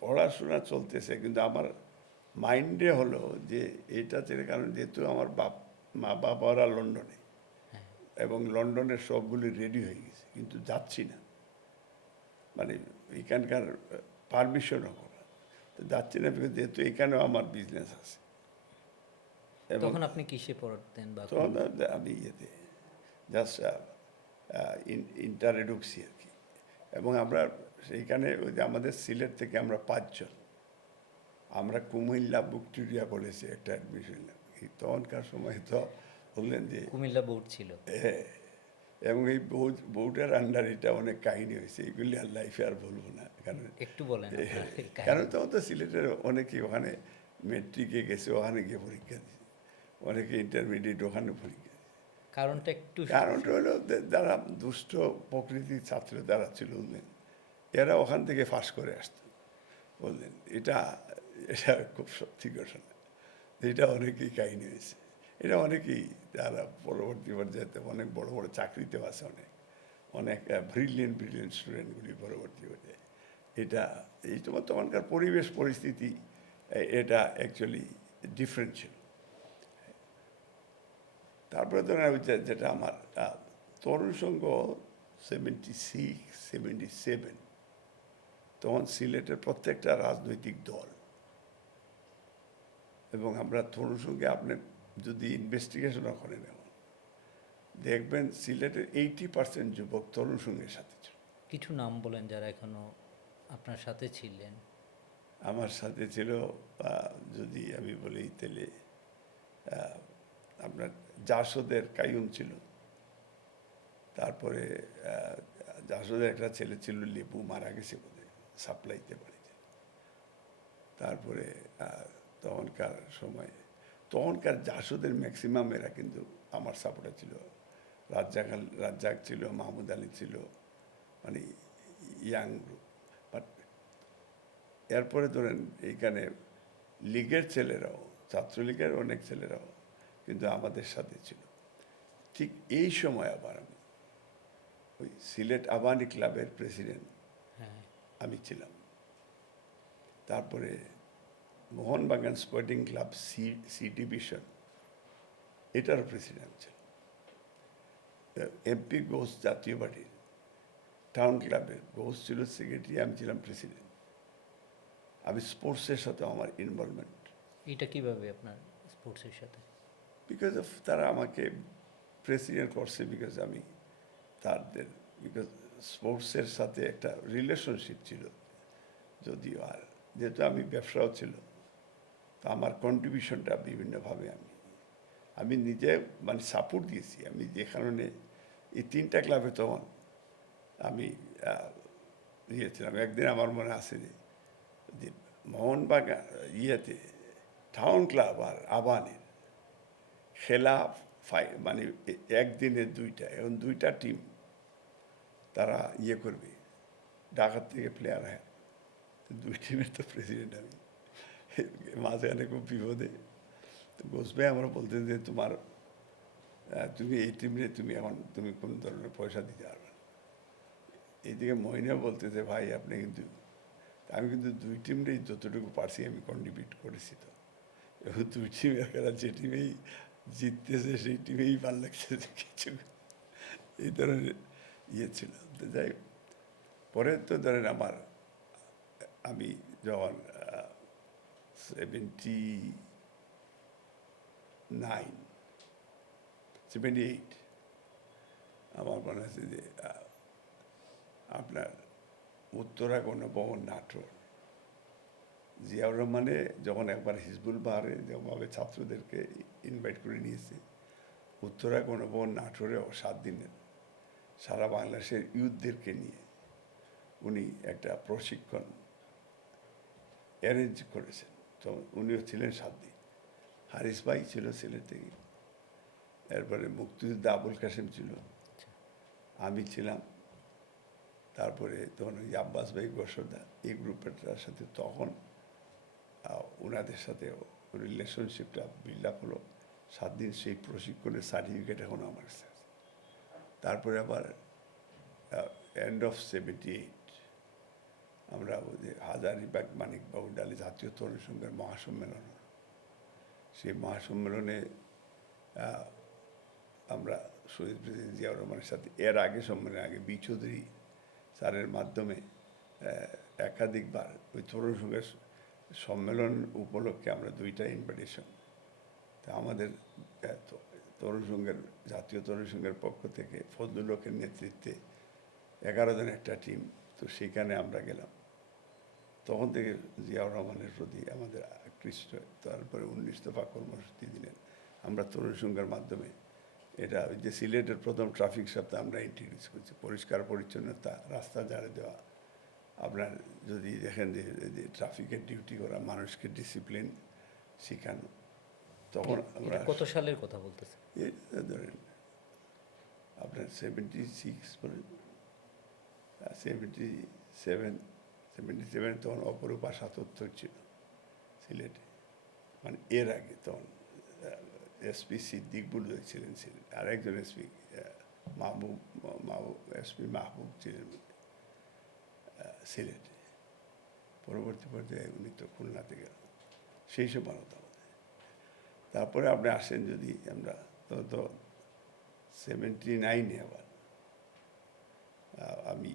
পড়াশোনা চলতেছে, কিন্তু আমার মাইন্ডে হলো যে এটা ছিল, কারণ যেহেতু আমার মা বাবারা লন্ডনে, এবং লন্ডনের সবগুলি রেডি হয়ে গেছে, কিন্তু যাচ্ছি না, মানে এখানকার পারমিশনও করা, তো যাচ্ছি না, যেহেতু এখানেও আমার বিজনেস আছে। তখন আপনি কিসে পড়তেন? বা তখন আমি জাস্ট ইন্টারে ঢুকছি আর কি, এবং আমরা সেইখানে ওই যে আমাদের সিলেট থেকে আমরা 5 জন, আমরা কুমিল্লা ভিক্টোরিয়া কলেজে একটা অ্যাডমিশন নিলাম। তখনকার সময় তো বললেন যে কুমিল্লা বোর্ড ছিল, এবং এই বোর্ডের আন্ডার এটা অনেক কাহিনী হয়েছে, এগুলি আর লাইফে আর বলবো না, কারণ একটু বলেন আপনার এই কাহিনী। কারণ তখন তো সিলেটের অনেকেই ওখানে মেট্রিকে গেছে, ওখানে গিয়ে পরীক্ষা দিয়েছে, অনেকে ইন্টারমিডিয়েট ওখানে পরীক্ষা দিয়েছে। কারণটা হলো যারা দুষ্ট প্রকৃতির ছাত্র যারা ছিল, বললেন এরা ওখান থেকে ফাঁস করে আসতো, বললেন এটা এটা খুব সত্যি ঘটনা, এটা অনেকেই কাহিনী হয়েছে, এটা অনেকেই যারা পরবর্তী পর্যায়ে অনেক বড় বড় চাকরিতেও আছে, অনেক অনেক ব্রিলিয়েন্ট স্টুডেন্টগুলি পরবর্তী পর্যায়ে। এই তোমার তখনকার পরিবেশ পরিস্থিতি এটা অ্যাকচুয়ালি ডিফারেন্ট ছিল। তারপরে ধরেন যেটা আমার তরুণ সংঘ 76, 77, তখন সিলেটের প্রত্যেকটা রাজনৈতিক দল এবং আমরা তরুণ সংঘে আপনি যদি ইনভেস্টিগেশনও করেন এখন দেখবেন সিলেটের 80% যুবক তরুণ সংঘের সাথে ছিল। কিছু নাম বলেন যারা এখনো আপনার সাথে ছিলেন। আমার সাথে ছিল যদি আমি বলি তাহলে আপনার জাসদের কাইয়ুম ছিল, তারপরে জাসদের একটা ছেলে ছিল লেবু, মারা গেছে বোধহয় সাপ্লাইতে বাড়িতে। তারপরে তখনকার সময়ে তখনকার জাসদের ম্যাক্সিমাম এরা কিন্তু আমার সাপোর্টার ছিল। রাজ্জাক ছিল, মাহমুদ আলী ছিল, মানে ইয়াং গ্রুপ। বাট এরপরে ধরেন এইখানে লীগের ছেলেরাও, ছাত্রলীগের অনেক ছেলেরাও কিন্তু আমাদের সাথে ছিল। ঠিক এই সময় আবার আমি ওই সিলেট আবাহনী ক্লাবের প্রেসিডেন্ট হ্যাঁ, আমি ছিলাম। তারপরে Mohun Bagan sporting club C division, এটারও প্রেসিডেন্ট ছিল। এমপি ঘোষ জাতীয় পার্টির টাউন ক্লাবের ঘোষ ছিল সেক্রেটারি, আমি ছিলাম প্রেসিডেন্ট। আমি স্পোর্টসের সাথে আমার ইনভলভমেন্ট। এটা কিভাবে আপনার স্পোর্টসের সাথে? বিকজ অফ তারা আমাকে প্রেসিডেন্ট করছে, বিকজ আমি তাদের বিকজ স্পোর্টসের সাথে একটা রিলেশনশিপ ছিল যদিও। আর যেহেতু আমি ব্যবসাও ছিল, তো আমার কন্ট্রিবিউশনটা বিভিন্নভাবে আমি নিজে মানে সাপোর্ট দিয়েছি। আমি যে কারণে এই 3টা ক্লাবে তখন আমি দিয়েছিলাম। একদিন আমার মনে আছে যে মোহনবাগান টাউন ক্লাব আর আবাহনীর খেলা মানে একদিনে 2টা, এখন 2টা টিম তারা করবে, ঢাকার থেকে প্লেয়ার হয়, 2 টিমের তো প্রেসিডেন্ট আমি। মাঝখানে খুব বিপদে তো ঘোষ ভাই আমরা বলতেন যে তুমি এই টিম নিয়ে তুমি কোন ধরনের পয়সা দিতে পারবে না। এইদিকে মহিনা বলতেছে ভাই আপনি কিন্তু, আমি কিন্তু 2 টিমটাই যতটুকু পারছি আমি কন্ট্রিবিউট করেছি। তো এবং 2 টিমের খেলা যে টিমেই জিততেছে সেই টিমেই ভাল লাগছে কিছু, এই ধরনের ছিল। তো যাই পরে তো ধরেন আমি যখন 78 আমার মনে আছে যে আপনার উত্তরা গণভবন নাটোর, জিয়াউর রহমানে যখন একবার হিজবুল বাহারে যেভাবে ছাত্রদেরকে ইনভাইট করে নিয়েছে, উত্তরা গণভবন নাটোরেও 7 দিনের সারা বাংলাদেশের ইউথদেরকে নিয়ে উনি একটা প্রশিক্ষণ অ্যারেঞ্জ করেছেন। তো উনিও ছিলেন 7 দিন। হারিস ভাই ছিল সিলেট থেকে, এরপরে মুক্তিযোদ্ধা আবুল কাসেম ছিল, আমি ছিলাম, তারপরে তখন ওই আব্বাস ভাই গোসরদা, এই গ্রুপটার সাথে তখন ওনাদের সাথে রিলেশনশিপটা বিল্ড আপ হলো। 7 দিন সেই প্রশিক্ষণের সার্টিফিকেট এখনও আমার কাছে আছে। তারপরে আবার এন্ড অফ 78 আমরা যে হাজারীবাগ মানিকবাবু ডালি জাতীয় তরুণ সংঘের মহাসম্মেলন, সেই মহাসম্মেলনে আমরা শহীদ প্রেসিডেন্ট জিয়াউর রহমানের সাথে এর আগে সম্মেলনের আগে বি চৌধুরী স্যারের মাধ্যমে একাধিকবার ওই তরুণ সংঘের সম্মেলন উপলক্ষে আমরা 2টা ইনভিটেশন, তা আমাদের তরুণ সংঘের জাতীয় তরুণ সংঘের পক্ষ থেকে ফজলুল হকের নেতৃত্বে 11 জন একটা টিম, তো সেখানে আমরা গেলাম। তখন থেকে জিয়াউর রহমানের প্রতি আমাদের আকৃষ্ট। তারপরে 19 দফা কর্মসূচি দিলেন আমরা তরুণ সংঘের মাধ্যমে। এটা ওই যে সিলেটের প্রথম ট্রাফিক সপ্তাহ আমরা ইন্ট্রোডিউস করছি, পরিষ্কার পরিচ্ছন্নতা, রাস্তা ঝাড়ে দেওয়া। আপনার যদি দেখেন যে ট্রাফিকের ডিউটি করা, মানুষকে ডিসিপ্লিন শেখানো, তখন আমরা কত সালের কথা বলতেছেন? ধরেন আপনার 76 বলেন, 77 তখন অপরূপা 77 ছিল সিলেটে, মানে এর আগে তখন এসপি সিদ্দিক বুলদুই ছিলেন আরেকজন এসপি মাহবুব এসপি মাহবুব ছিলেন সিলেটে। পরবর্তী পর্যায়ে উনি তো খুলনাতে গেল, সেই সব মানত আমাদের। তারপরে আপনি আসেন যদি আমরা তো 79-এ আবার আমি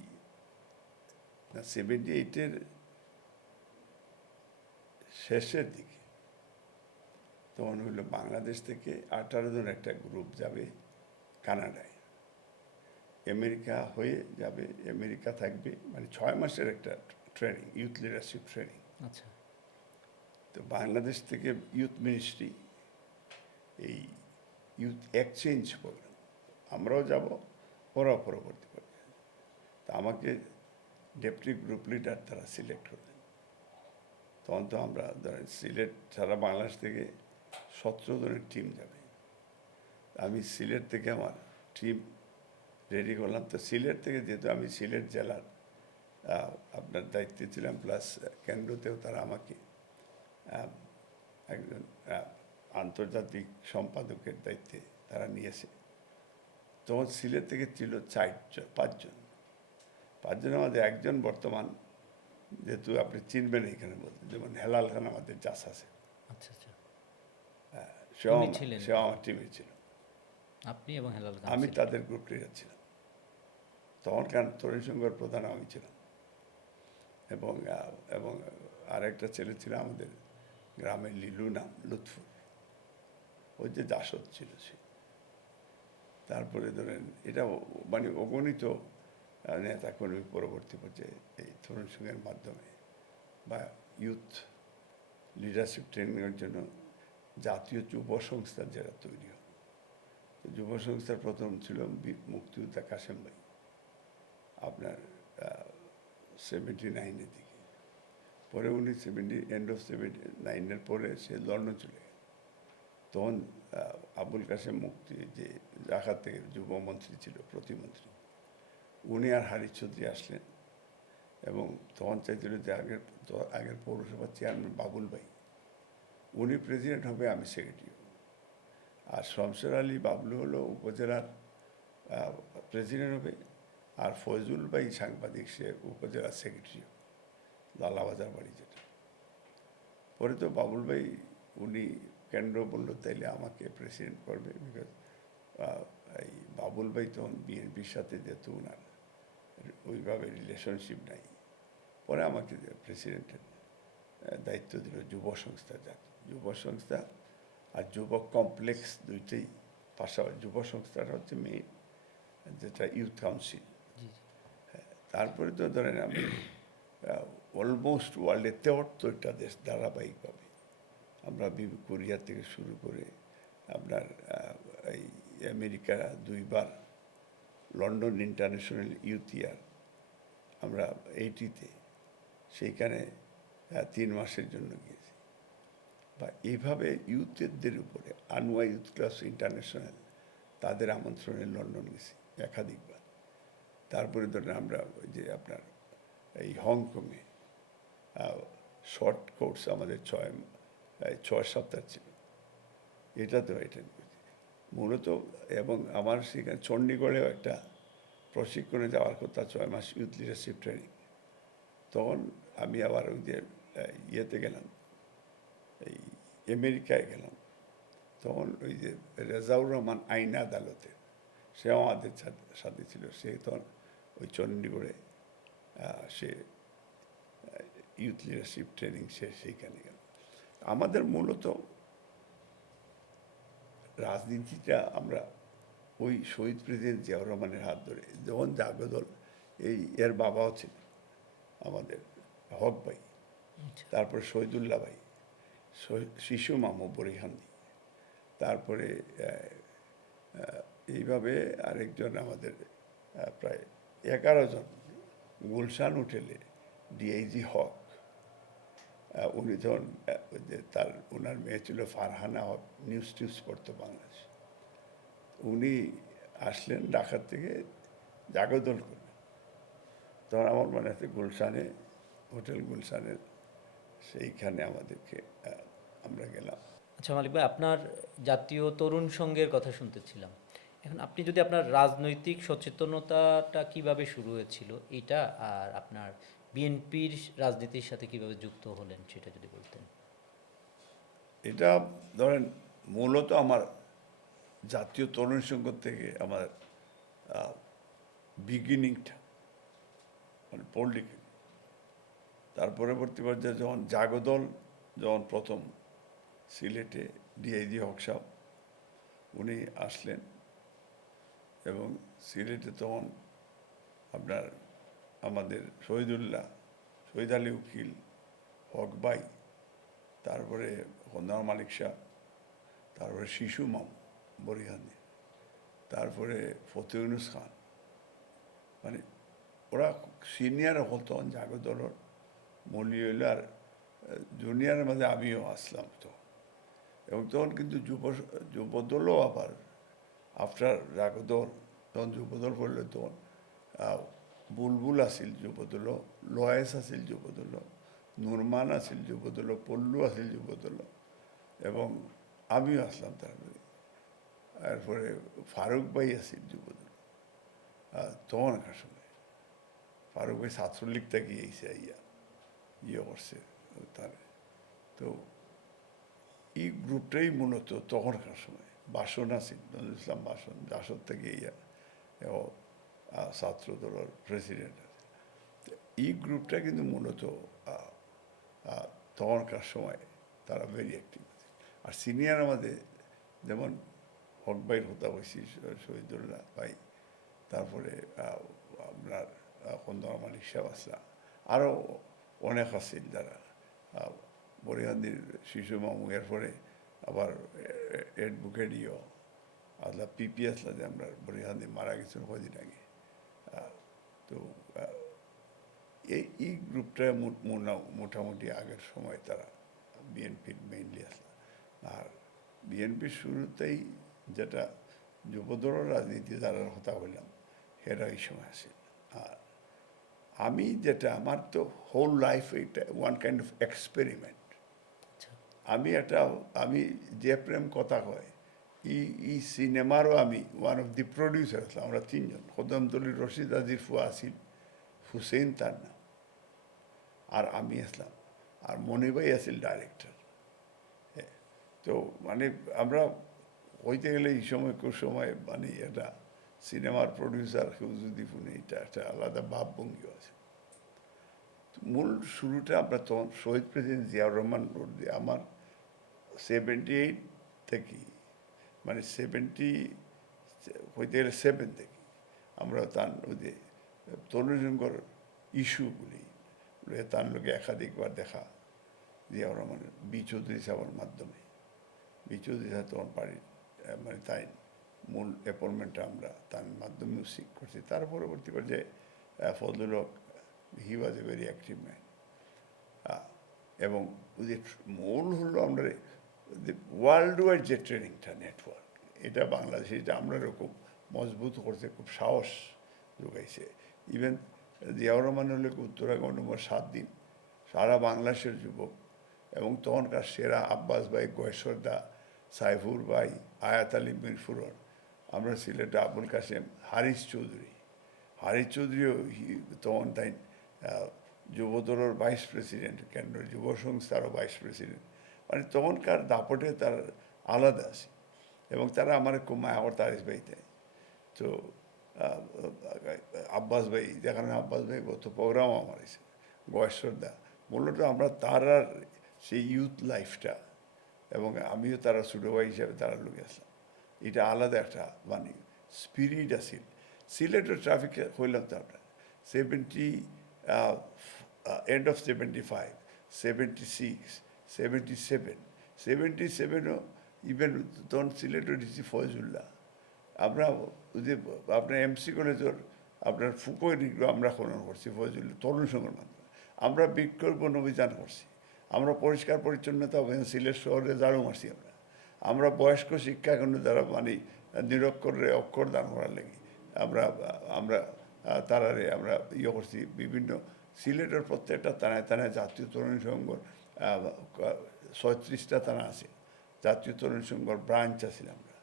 78-এর শেষের দিকে তখন হইল বাংলাদেশ থেকে 18 জন একটা গ্রুপ যাবে কানাডায়, আমেরিকা হয়ে যাবে, আমেরিকা থাকবে, মানে 6 মাসের একটা ট্রেনিং, ইউথ লিডারশিপ ট্রেনিং। আচ্ছা, তো বাংলাদেশ থেকে ইউথ মিনিস্ট্রি এই ইউথ এক্সচেঞ্জ প্রোগ্রাম, আমরাও যাব, ওরাও পরবর্তী পর্যায়ে। তা আমাকে ডেপুটি গ্রুপ লিডার তারা সিলেক্ট করলেন। তখন তো আমরা ধরেন সিলেট সারা বাংলাদেশ থেকে 17 জনের টিম যাবে। আমি সিলেট থেকে আমার টিম রেডি করলাম। তো সিলেট থেকে যেহেতু আমি সিলেট জেলার আপনার দায়িত্বে ছিলাম, প্লাস কেন্দ্রতেও তারা আমাকে একজন আন্তর্জাতিক সম্পাদকের দায়িত্বে তারা নিয়েছে। তখন সিলেট থেকে ছিল 5জনের মধ্যে একজন বর্তমান, যেহেতু আপনি চিনবেন এখানে বলতে, যেমন হেলাল খান আমাদের জাস আছে, আচ্ছা, আচ্ছা। সেও উনি ছিলেন? আমার টিমে ছিল। আপনি এবং হেলাল খান আমি ছিলেন। তাদের গ্রুপ লিডার ছিলাম। তখনকার তরুণ সংঘের প্রধান আমি ছিলাম, এবং এবং আরেকটা ছেলে ছিল আমাদের গ্রামের লিলু নাম, লুৎফুর, ওই যে জাসদ ছিল সে। তারপরে ধরেন এটা মানে অগণিত নেতা কর্মী পরবর্তী পর্যায়ে এই তরুণ সংঘের মাধ্যমে বা ইউথ লিডারশিপ ট্রেনিংয়ের জন্য জাতীয় যুব সংস্থা যেটা তৈরি হয়। তো যুব সংস্থার প্রথম ছিল মুক্তিযোদ্ধা কাশেম ভাই, আপনার 79-এর দিকে। পরে উনি এন্ড অফ 79-এর পরে সে লন্ডন চলে গেল। তখন আবুল কাশেম মুক্তি, যে ঢাকা থেকে যুবমন্ত্রী ছিল, প্রতিমন্ত্রী, উনি আর হারিস চৌধুরী আসলেন, এবং তখন চাইছিল যে আগের পৌরসভার চেয়ারম্যান বাবুল ভাই, উনি প্রেসিডেন্ট হবে, আমি সেক্রেটারি হব। আর শমশের আলী বাবলু হলো উপজেলার প্রেসিডেন্ট হবে, আর ফয়জুল ভাই সাংবাদিক, সে উপজেলার সেক্রেটারি হবে, লালাবাজার বাড়ি যেটা। পরে তো বাবুল ভাই উনি কেন্দ্র বলল তাইলে আমাকে প্রেসিডেন্ট করবে, বিকজ এই বাবুল ভাই তখন বিএনপির সাথে যেহেতু ওনার ওইভাবে রিলেশনশিপ নাই, পরে আমাকে প্রেসিডেন্টের দায়িত্ব দিল যুব সংস্থা। যুব সংস্থা আর যুব কমপ্লেক্স দুইটাই পাশাপাশি। যুব সংস্থাটা হচ্ছে মেইন, যেটা ইউথ কাউন্সিল। তারপরে তো ধরেন আমি অলমোস্ট ওয়ার্ল্ডের 73টা দেশ ধারাবাহিকভাবে আমরা কোরিয়া থেকে শুরু করে আপনার এই আমেরিকা 2বার, লন্ডন ইন্টারন্যাশনাল ইউথ ইয়ার আমরা 80-তে সেইখানে 3 মাসের জন্য গিয়েছি। বা এইভাবে ইউথদের উপরে আনোয়া ইউথ ক্লাস ইন্টারন্যাশনাল, তাদের আমন্ত্রণে লন্ডন গেছি একাধিকবার। তারপরে ধরেন আমরা ওই যে আপনার এই হংকংয়ে শর্ট কোর্স আমাদের 6 সপ্তাহ ছিল, এটা তো অ্যাটেন্ড করেছি মূলত। এবং আমার সেখানে চণ্ডীগড়েও একটা প্রশিক্ষণে যাওয়ার কথা, 6 মাস ইউথ লিডারশিপ ট্রেনিং। তখন আমি আবার ওই যে ইয়েতে গেলাম, এই আমেরিকায় গেলাম। তখন ওই যে রেজাউর রহমান আইন আদালতে, সেও আমাদের সাথে ছিল। সে তখন ওই চণ্ডীগড়ে সে ইউথ লিডারশিপ ট্রেনিং সে সেইখানে গেল। আমাদের মূলত রাজনীতিটা আমরা ওই শহীদ প্রেসিডেন্ট জিয়াউর রহমানের হাত ধরে, যখন জাগদল, এর বাবাও ছিল আমাদের হক ভাই, তারপরে শহীদুল্লাহ ভাই, শিশু মামু বরিহান্দি, তারপরে এইভাবে আরেকজন আমাদের প্রায় 11 জন, গুলশান হোটেলে ডিআইজি হক, উনি যখন ওনার মেয়ে ছিল ফারহানা হক, নিউজ পড়তো বাংলাদেশ, উনি আসলেন ঢাকা থেকে জাগদল করলেন। তখন আমার মনে আছে গুলশানে, হোটেল গুলশানের সেইখানে আমাদেরকে আমরা গেলাম। আচ্ছা মালিক ভাই, আপনার জাতীয় তরুণ সংঘের কথা শুনতেছিলাম। এখন আপনি যদি আপনার রাজনৈতিক সচেতনতাটা কিভাবে শুরু হয়েছিল এটা, আর আপনার বিএনপির রাজনীতির সাথে কিভাবে যুক্ত হলেন সেটা যদি বলতেন। এটা ধরেন মূলত আমার জাতীয় তরুণ সংঘ থেকে আমার বিগিনিংটা মানে পলিটিক্যাল। তার পরবর্তী পর্যায়ে যখন জাগদল যখন প্রথম সিলেটে ডিআইজি হক সাহেব উনি আসলেন এবং সিলেটে তখন আপনার আমাদের শহীদ আলী উকিল, হক ভাই, তারপরে খন্দকার মালিক সাহেব, তারপরে শিশু মাম বরিহানি, তারপরে ফতে ইউনুস খান, মানে ওরা সিনিয়র হতো জাগদলের মলি হইল, আর জুনিয়রের মাঝে আমিও আসলাম তো। এবং তখন কিন্তু যুবদলও আবার আফটার জাগদল যখন যুবদল পড়ল তখন বুলবুল আছিল যুবদল, লয়েস আছিল যুবদল, নুরমান আছিল যুবদল, পল্লু আছিল যুবদল, এবং আমিও আসলাম তারপরে। এরপরে ফারুক ভাই আছিল যুবদল তখনকার সময়। ফারুক ভাই ছাত্রলীগ থেকে এসে ইয়ে করছে তার। তো এই গ্রুপটাই মূলত তখনকার সময় বাসন আছিল, নজরুল ইসলাম বাসন জাসদ থেকে ছাত্র দলের প্রেসিডেন্ট আছে। এই গ্রুপটা কিন্তু মূলত তখনকার সময় তারা ভেরি অ্যাক্টিভ আছে। আর সিনিয়র আমাদের যেমন হক ভাইয়ের কথা বলছি, শহীদুল্লাহ ভাই, তারপরে আপনার খন্দকার মালিক সাহেব আসলা, আরও অনেক আছিল যারা বরিহান্দির শিশু মামু, এরপরে আবার অ্যাডভোকেট আসলা পিপি আসলা যে আমরা বরিহান্দি মারা গেছেন কদিন আগে। তো এই গ্রুপটা মোটামুটি আগের সময় তারা বিএনপির মেইনলি আসলা। আর বিএনপির শুরুতেই যেটা যুবদলের রাজনীতি যারা হতা হইলাম এরা এই সময় আসে। আর আমি যেটা, আমার তো হোল লাইফ এটা ওয়ান কাইন্ড অফ এক্সপেরিমেন্ট। আমি যে প্রেম কথা কয় এই সিনেমারও আমি ওয়ান অফ দি প্রডিউসার আসলাম। আমরা তিনজন, কদমতলির রশিদ আজির ফুয়া আসিল, হুসেন তার নাম, আর আমি আসলাম, আর মনিভাই আসিল ডাইরেক্টর। তো মানে আমরা হইতে গেলে এই সময় সময় মানে এটা সিনেমার প্রডিউসার কেউ যদি শুনে এটা একটা আলাদা ভাবভঙ্গি আছে। মূল শুরুটা আমরা তখন শহীদ প্রেসিডেন্ট জিয়াউর রহমান রোড দিয়ে আমার 78 থেকে, মানে হইতে গেলে 7 থেকে আমরা তার ওই যে তরুণ সংঘর ইস্যুগুলি তার লোকে একাধিকবার দেখা জিয়াউর রহমানের বি চৌধুরী সাহেবের মাধ্যমে। বি চৌধুরী সাহেব তখন পারি মানে তাই মূল অ্যাপয়েন্টমেন্টটা আমরা তার মাধ্যমেও সিক করছি। তার পরবর্তী পর্যায়ে ফজলুল হক, হি ওয়াজ এ ভেরি অ্যাক্টিভ ম্যান। এবং ওই যে মূল হলো আমরা ওয়ার্ল্ড ওয়াইড যে ট্রেনিংটা নেটওয়ার্ক, এটা বাংলাদেশে এটা আমরা খুব মজবুত করছে, খুব সাহস যোগাইছে। ইভেন জিয়াউর রহমান হলে উত্তরাখণ্ড 7 দিন সারা বাংলাদেশের যুবক এবং তখনকার সেরা আব্বাস ভাই, গয়েশ্বরদা, সাইফুর ভাই, আয়াত আলী মিরফুরর, আমরা সিলেটে আবুল কাসেম, হারিস চৌধুরীও তখন তাই যুবদলের ভাইস প্রেসিডেন্ট, কেন্দ্রীয় যুব সংস্থারও ভাইস প্রেসিডেন্ট। মানে তখনকার দাপটে তার আলাদা আছে এবং তারা আমার খুব মায়া করতে হারিস ভাইতে। তো আব্বাস ভাই, যেখানে আব্বাস ভাই কত প্রোগ্রামও আমার আছে, গয়েশ্বরদা, মূলত আমরা তারার সেই ইউথ লাইফটা, এবং আমিও তারা ছোটো ভাই হিসাবে তারা লোক আসলাম, এটা আলাদা একটা মানে স্পিরিট আছে। সিলেটের ট্রাফিক হইলাম তো আমরা এন্ড অফ 75, 76, 77ও ইভেন তখন সিলেটের ডিসি ফয়জুল্লাহ, আমরা যে আপনার এমসি কলেজের আপনার ফুকোরিগুলো আমরা খনন করছি ফয়জুল্লাহ তরুণ সংঘের মাধ্যমে। আমরা বৃক্ষরোপণ অভিযান করছি, আমরা পরিষ্কার পরিচ্ছন্নতা অভিযান সিলেট শহরে ঝাড়ু মারছি। আমরা বয়স্ক শিক্ষা কেন্দ্র যারা মানে নিরক্ষরে অক্ষর দান করার লাগি আমরা আমরা তারারে আমরা ইয়ে করছি। বিভিন্ন সিলেটের প্রত্যেকটা থানায় জাতীয় তরুণ সংঘ 36টা থানা আছে, জাতীয় তরুণ সংঘর ব্রাঞ্চ আছেন আমরা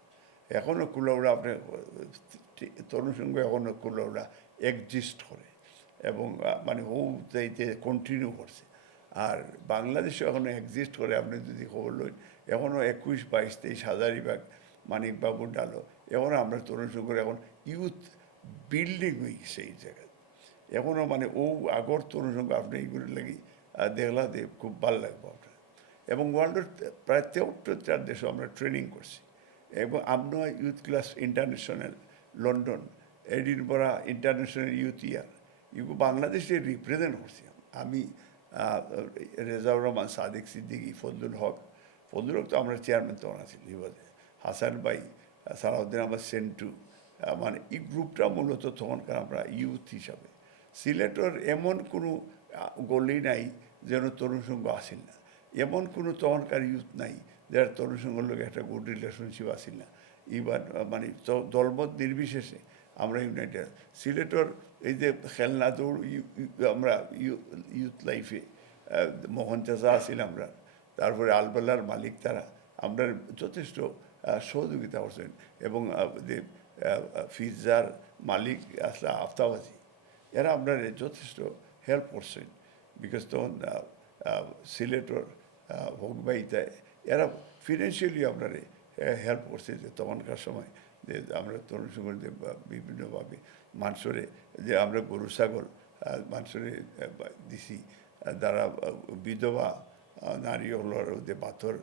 এখনও কুলাউড়া আপনার তরুণ সংঘ এখনও কুলাউড়া এক্সিস্ট করে এবং মানে ও যাইতে কন্টিনিউ করছে আর বাংলাদেশে এখনও এক্সিস্ট করে আপনি যদি খবর লইন এখনও 21, 22, 23 হাজারিবাগ মানিকবাবুর ডালো এখনও আমরা তরুণ সংঘের এখন ইউথ বিল্ডিং হয়ে গেছে এই জায়গায় এখনও মানে ও আগর তরুণ সংঘ আপনি এইগুলো লাগি দেখলা দিয়ে খুব ভালো লাগবে আপনার এবং ওয়ার্ল্ডের প্রায় 73 দেশে আমরা ট্রেনিং করছি এবং আমরা youth class international London Edinburgh international youth year এগুলো বাংলাদেশে রিপ্রেজেন্ট করছি আমি রেজাউর রহমান সাদিক সিদ্দিকী ফজলুল হক তো আমরা চেয়ারম্যান তখন আছি বিবাদে হাসান ভাই সালাউদ্দিন আহমদ সেন্টু মানে এই গ্রুপটা মূলত তখনকার আমরা ইউথ হিসাবে সিলেটের এমন কোনো গলি নাই যেন তরুণ সংঘ আসেন না এমন কোনো তখনকার ইউথ নাই যার তরুণ সংঘের লোক একটা গুড রিলেশনশিপ আসেন না ইভান মানে দলমত নির্বিশেষে আমরা ইউনাইটেড সিলেটের এই যে খেলনা দৌড় আমরা ইউথ লাইফে মোহন চাচা আসিল আমরা তারপরে আলবেলার মালিক তারা আমরা যথেষ্ট সহযোগিতা করছেন এবং যে ফিজার মালিক আসলে আফতাবাজি এরা আপনার যথেষ্ট হেল্প করছেন বিকজ তখন সিলেটর ভোগবাইতে এরা ফিনান্সিয়ালি আপনার হেল্প করছে যে তখনকার সময় যে আমরা তরুণ সংঘের যে বিভিন্নভাবে মানুষরে যে আমরা গরু ছাগল মানুষরে দিছি যারা বিধবা নারী হলোর যে পাথর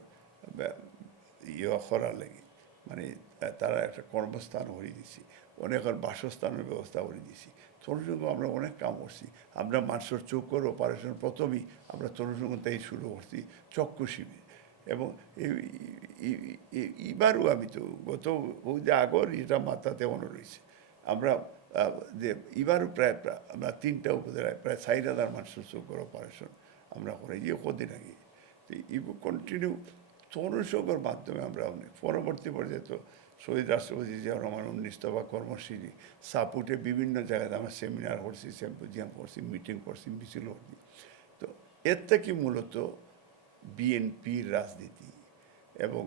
করার লাগে মানে তারা একটা কর্মস্থান হয়ে দিছি অনেকের বাসস্থানের ব্যবস্থা করে দিছি তরুণ সংঘ আমরা অনেক কাম করছি আমরা মানুষের চক্ষুর অপারেশন প্রথমেই আমরা তরুণ সংঘ তাই শুরু করছি চক্ষু শিবির এবং এবারও আমি তো গত ওই যে আগর এটা মাথাতে মনে রয়েছে আমরা যে এবারও প্রায় আমরা 3টা উপজেলায় প্রায় 4,000 মানুষের চক্ষুর অপারেশন আমরা করে গিয়ে কদিন আগে তো এগুলো কন্টিনিউ তরুণ সংঘের মাধ্যমে আমরা অনেক পরবর্তী পর্যায়ে তো শহীদ রাষ্ট্রপতি জিয়াউর রহমান 19 দফা কর্মসূচি সাপোর্টে বিভিন্ন জায়গায় আমরা সেমিনার করছি সিম্পোজিয়াম করছি মিটিং করছি মিছিল করছি তো এর থেকে মূলত বিএনপির রাজনীতি এবং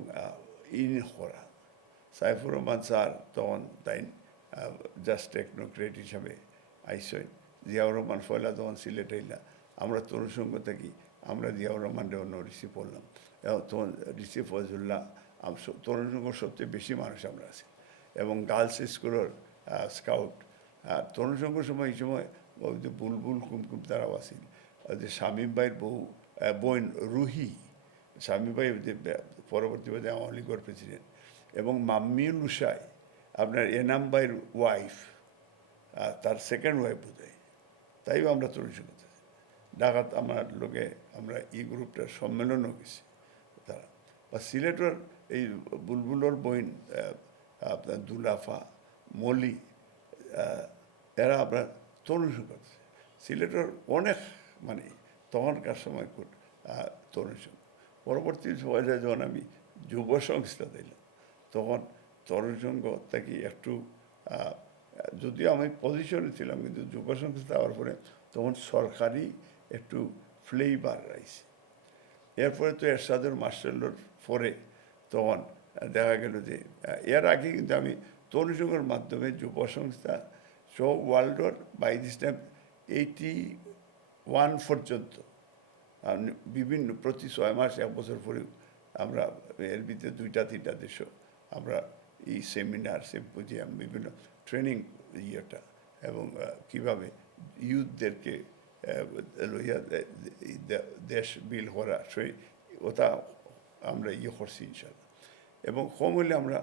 ইন করা সাইফুর রহমান স্যার তখন তাই জাস্ট টেকনোক্রেট হিসাবে আইসই জিয়াউর রহমান ফয়লা তখন সিলেট আইলা আমরা তরুণ সংঘ থাকি আমরা জিয়াউর রহমানরে অন্য রিসিভ করলাম তখন রিসিভ ফজুল্লাহ তরুণ সংঘ সবচেয়ে বেশি মানুষ আমরা আছি এবং গার্লস স্কুলের স্কাউট তরুণ সংঘের সময় এই সময় ওই যে বুলবুল কুমকুম তারাও আসেন যে শামীম ভাইয়ের বউ বোন রুহি শামীম ভাই যে পরবর্তীবাদে আওয়ামী লীগের প্রেসিডেন্ট এবং মাম্মিউল উষাই আপনার এনাম ভাইয়ের ওয়াইফ তার সেকেন্ড ওয়াইফ বোধহয় তাইও আমরা তরুণ সংঘ ঢাকাত আমার লোকে আমরা এই গ্রুপটার সম্মেলনও গেছি তারা বা সিলেটের এই বুলবুলর বইন আপনার দুলাফা মলি এরা আপনার তরুণ সংঘ সিলেটের অনেক মানে তখনকার সময় তরুণ সংঘ পরবর্তী পর্যায়ে যখন আমি যুব সংস্থা দিলাম তখন তরুণ সংঘ থেকে একটু যদিও আমি পজিশনে ছিলাম কিন্তু যুব সংস্থা হওয়ার পরে তখন সরকারি একটু ফ্লেভার রাইছে এরপরে তো এরশাদুর মার্শাল্লোর পরে তখন দেখা গেল যে এর আগে কিন্তু আমি তরুণ সংঘের মাধ্যমে যুব সংস্থা সব ওয়ার্ল্ডর বাই দিস টাইম 81 পর্যন্ত বিভিন্ন প্রতি 6 মাস 1 বছর পরেও আমরা এর ভিতরে 2-3টা দেশও আমরা এই সেমিনার সিম্পোজিয়াম বিভিন্ন ট্রেনিং ইয়েটা এবং কীভাবে ইউথদেরকে লইয়া দেশ বিল করা সেই ওটা আমরা করছি ইনশাল্লাহ এবং কম হলে আমরা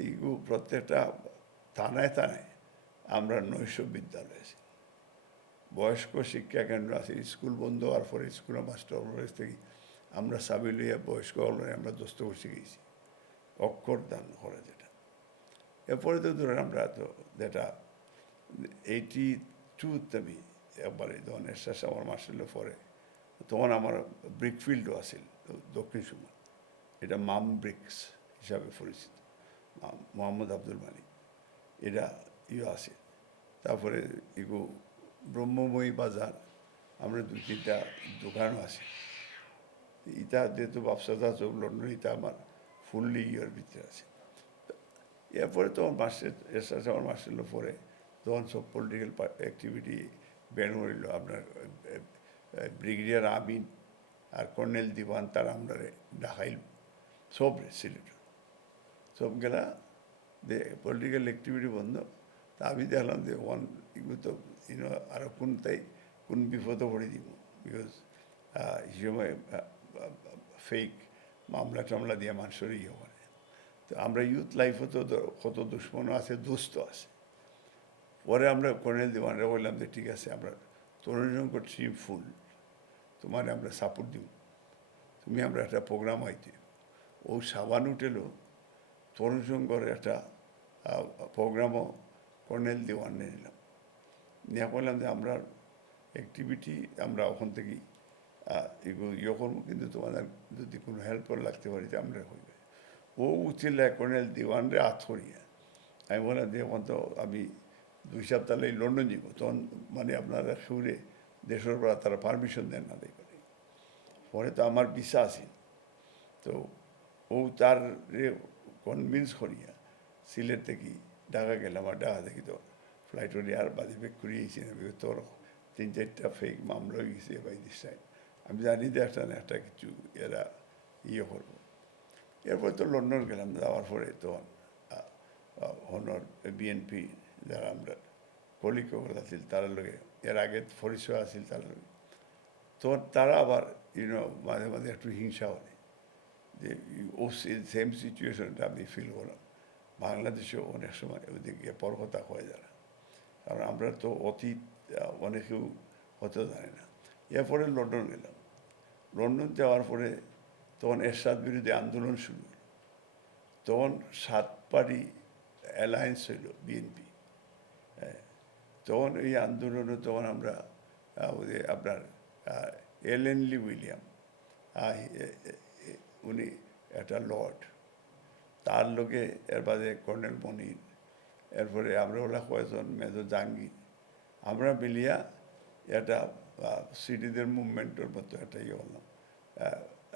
এই প্রত্যেকটা থানায় আমরা নৈশ বিদ্যালয় আছি বয়স্ক শিক্ষা কেন্দ্র আছে স্কুল বন্ধ হওয়ার পরে স্কুলের মাস্টার কলেজ থেকে আমরা সাবি লইয়া বয়স্ক হলে আমরা দস্তখত শিখেছি অক্ষর দান করা যেটা এরপরে তো ধরেন আমরা তো যেটা 82 আমি একবারে যখন এরশাদ আমার মার্শালের পরে তখন আমার ব্রিকফিল্ডও আসিল দক্ষিণ সুরমা এটা মাম ব্রিক্স হিসাবে পরিচিত মোহাম্মদ আব্দুল মালিক এটা আছে তারপরে এগু ব্রহ্মময়ী বাজার আমরা 2-3টা দোকানও আছে ইটা যেহেতু ব্যবসাদা চোখ লন্ডন ইটা আমার ফুললি ইয়ের ভিতরে আছে। এরপরে তখন মাস্টার এরশাদ আমার মাস্টার পরে তখন সব পলিটিক্যাল অ্যাক্টিভিটি ব্যান হইল। আপনার ব্রিগেডিয়ার আমিন আর কর্নেল দিওয়ান তার আমরা ঢাকাইল সব সিলেট সব গেলা যে পলিটিক্যাল অ্যাক্টিভিটি বন্ধ। তা আমি দেখলাম যে এগুলো তো আরও কোন বিপদে পড়ে দিব, বিকজ এই সময় ফেক মামলা টামলা দিয়ে মানুষের ইয়ে করে। তো আমরা ইউথ লাইফে তো কত দুশ্মনও আছে, দুস্থ আছে। পরে আমরা কর্নেল দিওয়ানরা বললাম যে ঠিক আছে, আমরা তরুণজনক টিম ফুল, তোমার আমরা সাপোর্ট দিব, তুমি আমরা একটা প্রোগ্রাম হইতে ও সাবান উঠেলো তরুণ সংঘের একটা প্রোগ্রামও কর্নেল দিওয়ান নিলাম, নিয়ে বললাম যে আমরা অ্যাক্টিভিটি আমরা ওখান থেকেই ইয়ে করবো, কিন্তু তোমাদের যদি কোনো হেল্পর লাগতে পারি তো আমরা হইবে। ও উচিল কর্নেল দিওয়ানরে হাত করিয়া আমি বললাম যে এখন তো আমি 2 সপ্তাহ লন্ডন যাব, তখন মানে আপনারা সুরে দেশের পর তারা পারমিশন দেন না দেয় করে। পরে তো আমার ভিসা আছে, তো ও তার কনভিন্স করিয়া সিলেট থেকে ঢাকা গেলাম। আর ঢাকা থেকে তো ফ্লাইট উঠে আর বাজে বেগ করিয়েছি না, তোর 3-4টা ফেক মামলা হয়ে গেছে বাই দিস টাইম। আমি জানি যে একটা না একটা কিছু এরা ইয়ে করবো। এরপর তো লন্ডন গেলাম, যাওয়ার পরে তখন হনর বিএনপি যারা আমরা কলিকল আছিল তার লগে, এর আগে পরিচয় আছিল তার লগে, তো তারা আবার মাঝে মাঝে একটু হিংসা হয় যে ও সেম সিচুয়েশনটা আমি ফিল করলাম। বাংলাদেশেও অনেক সময় ওদিকে পরকতা হয়ে যারা, কারণ আমরা তো অতীত অনেকেও হতে জানে না। এরপরে লন্ডন গেলাম। লন্ডন যাওয়ার পরে তখন এরশাদ বিরোধী আন্দোলন শুরু হলো। তখন 7 পার্টি অ্যালায়েন্স হইল বিএনপি। তখন এই আন্দোলনে তখন আমরা আপনার এলেনলি উইলিয়াম, উনি একটা লর্ড, তার লোকে এর বাদে কর্নেল মনির, এরপরে আমরা ওলা কয়েকজন মেজর জাহাঙ্গীর, আমরা মিলিয়া একটা সিটিদের মুভমেন্টের মতো একটা ইয়ে হলাম।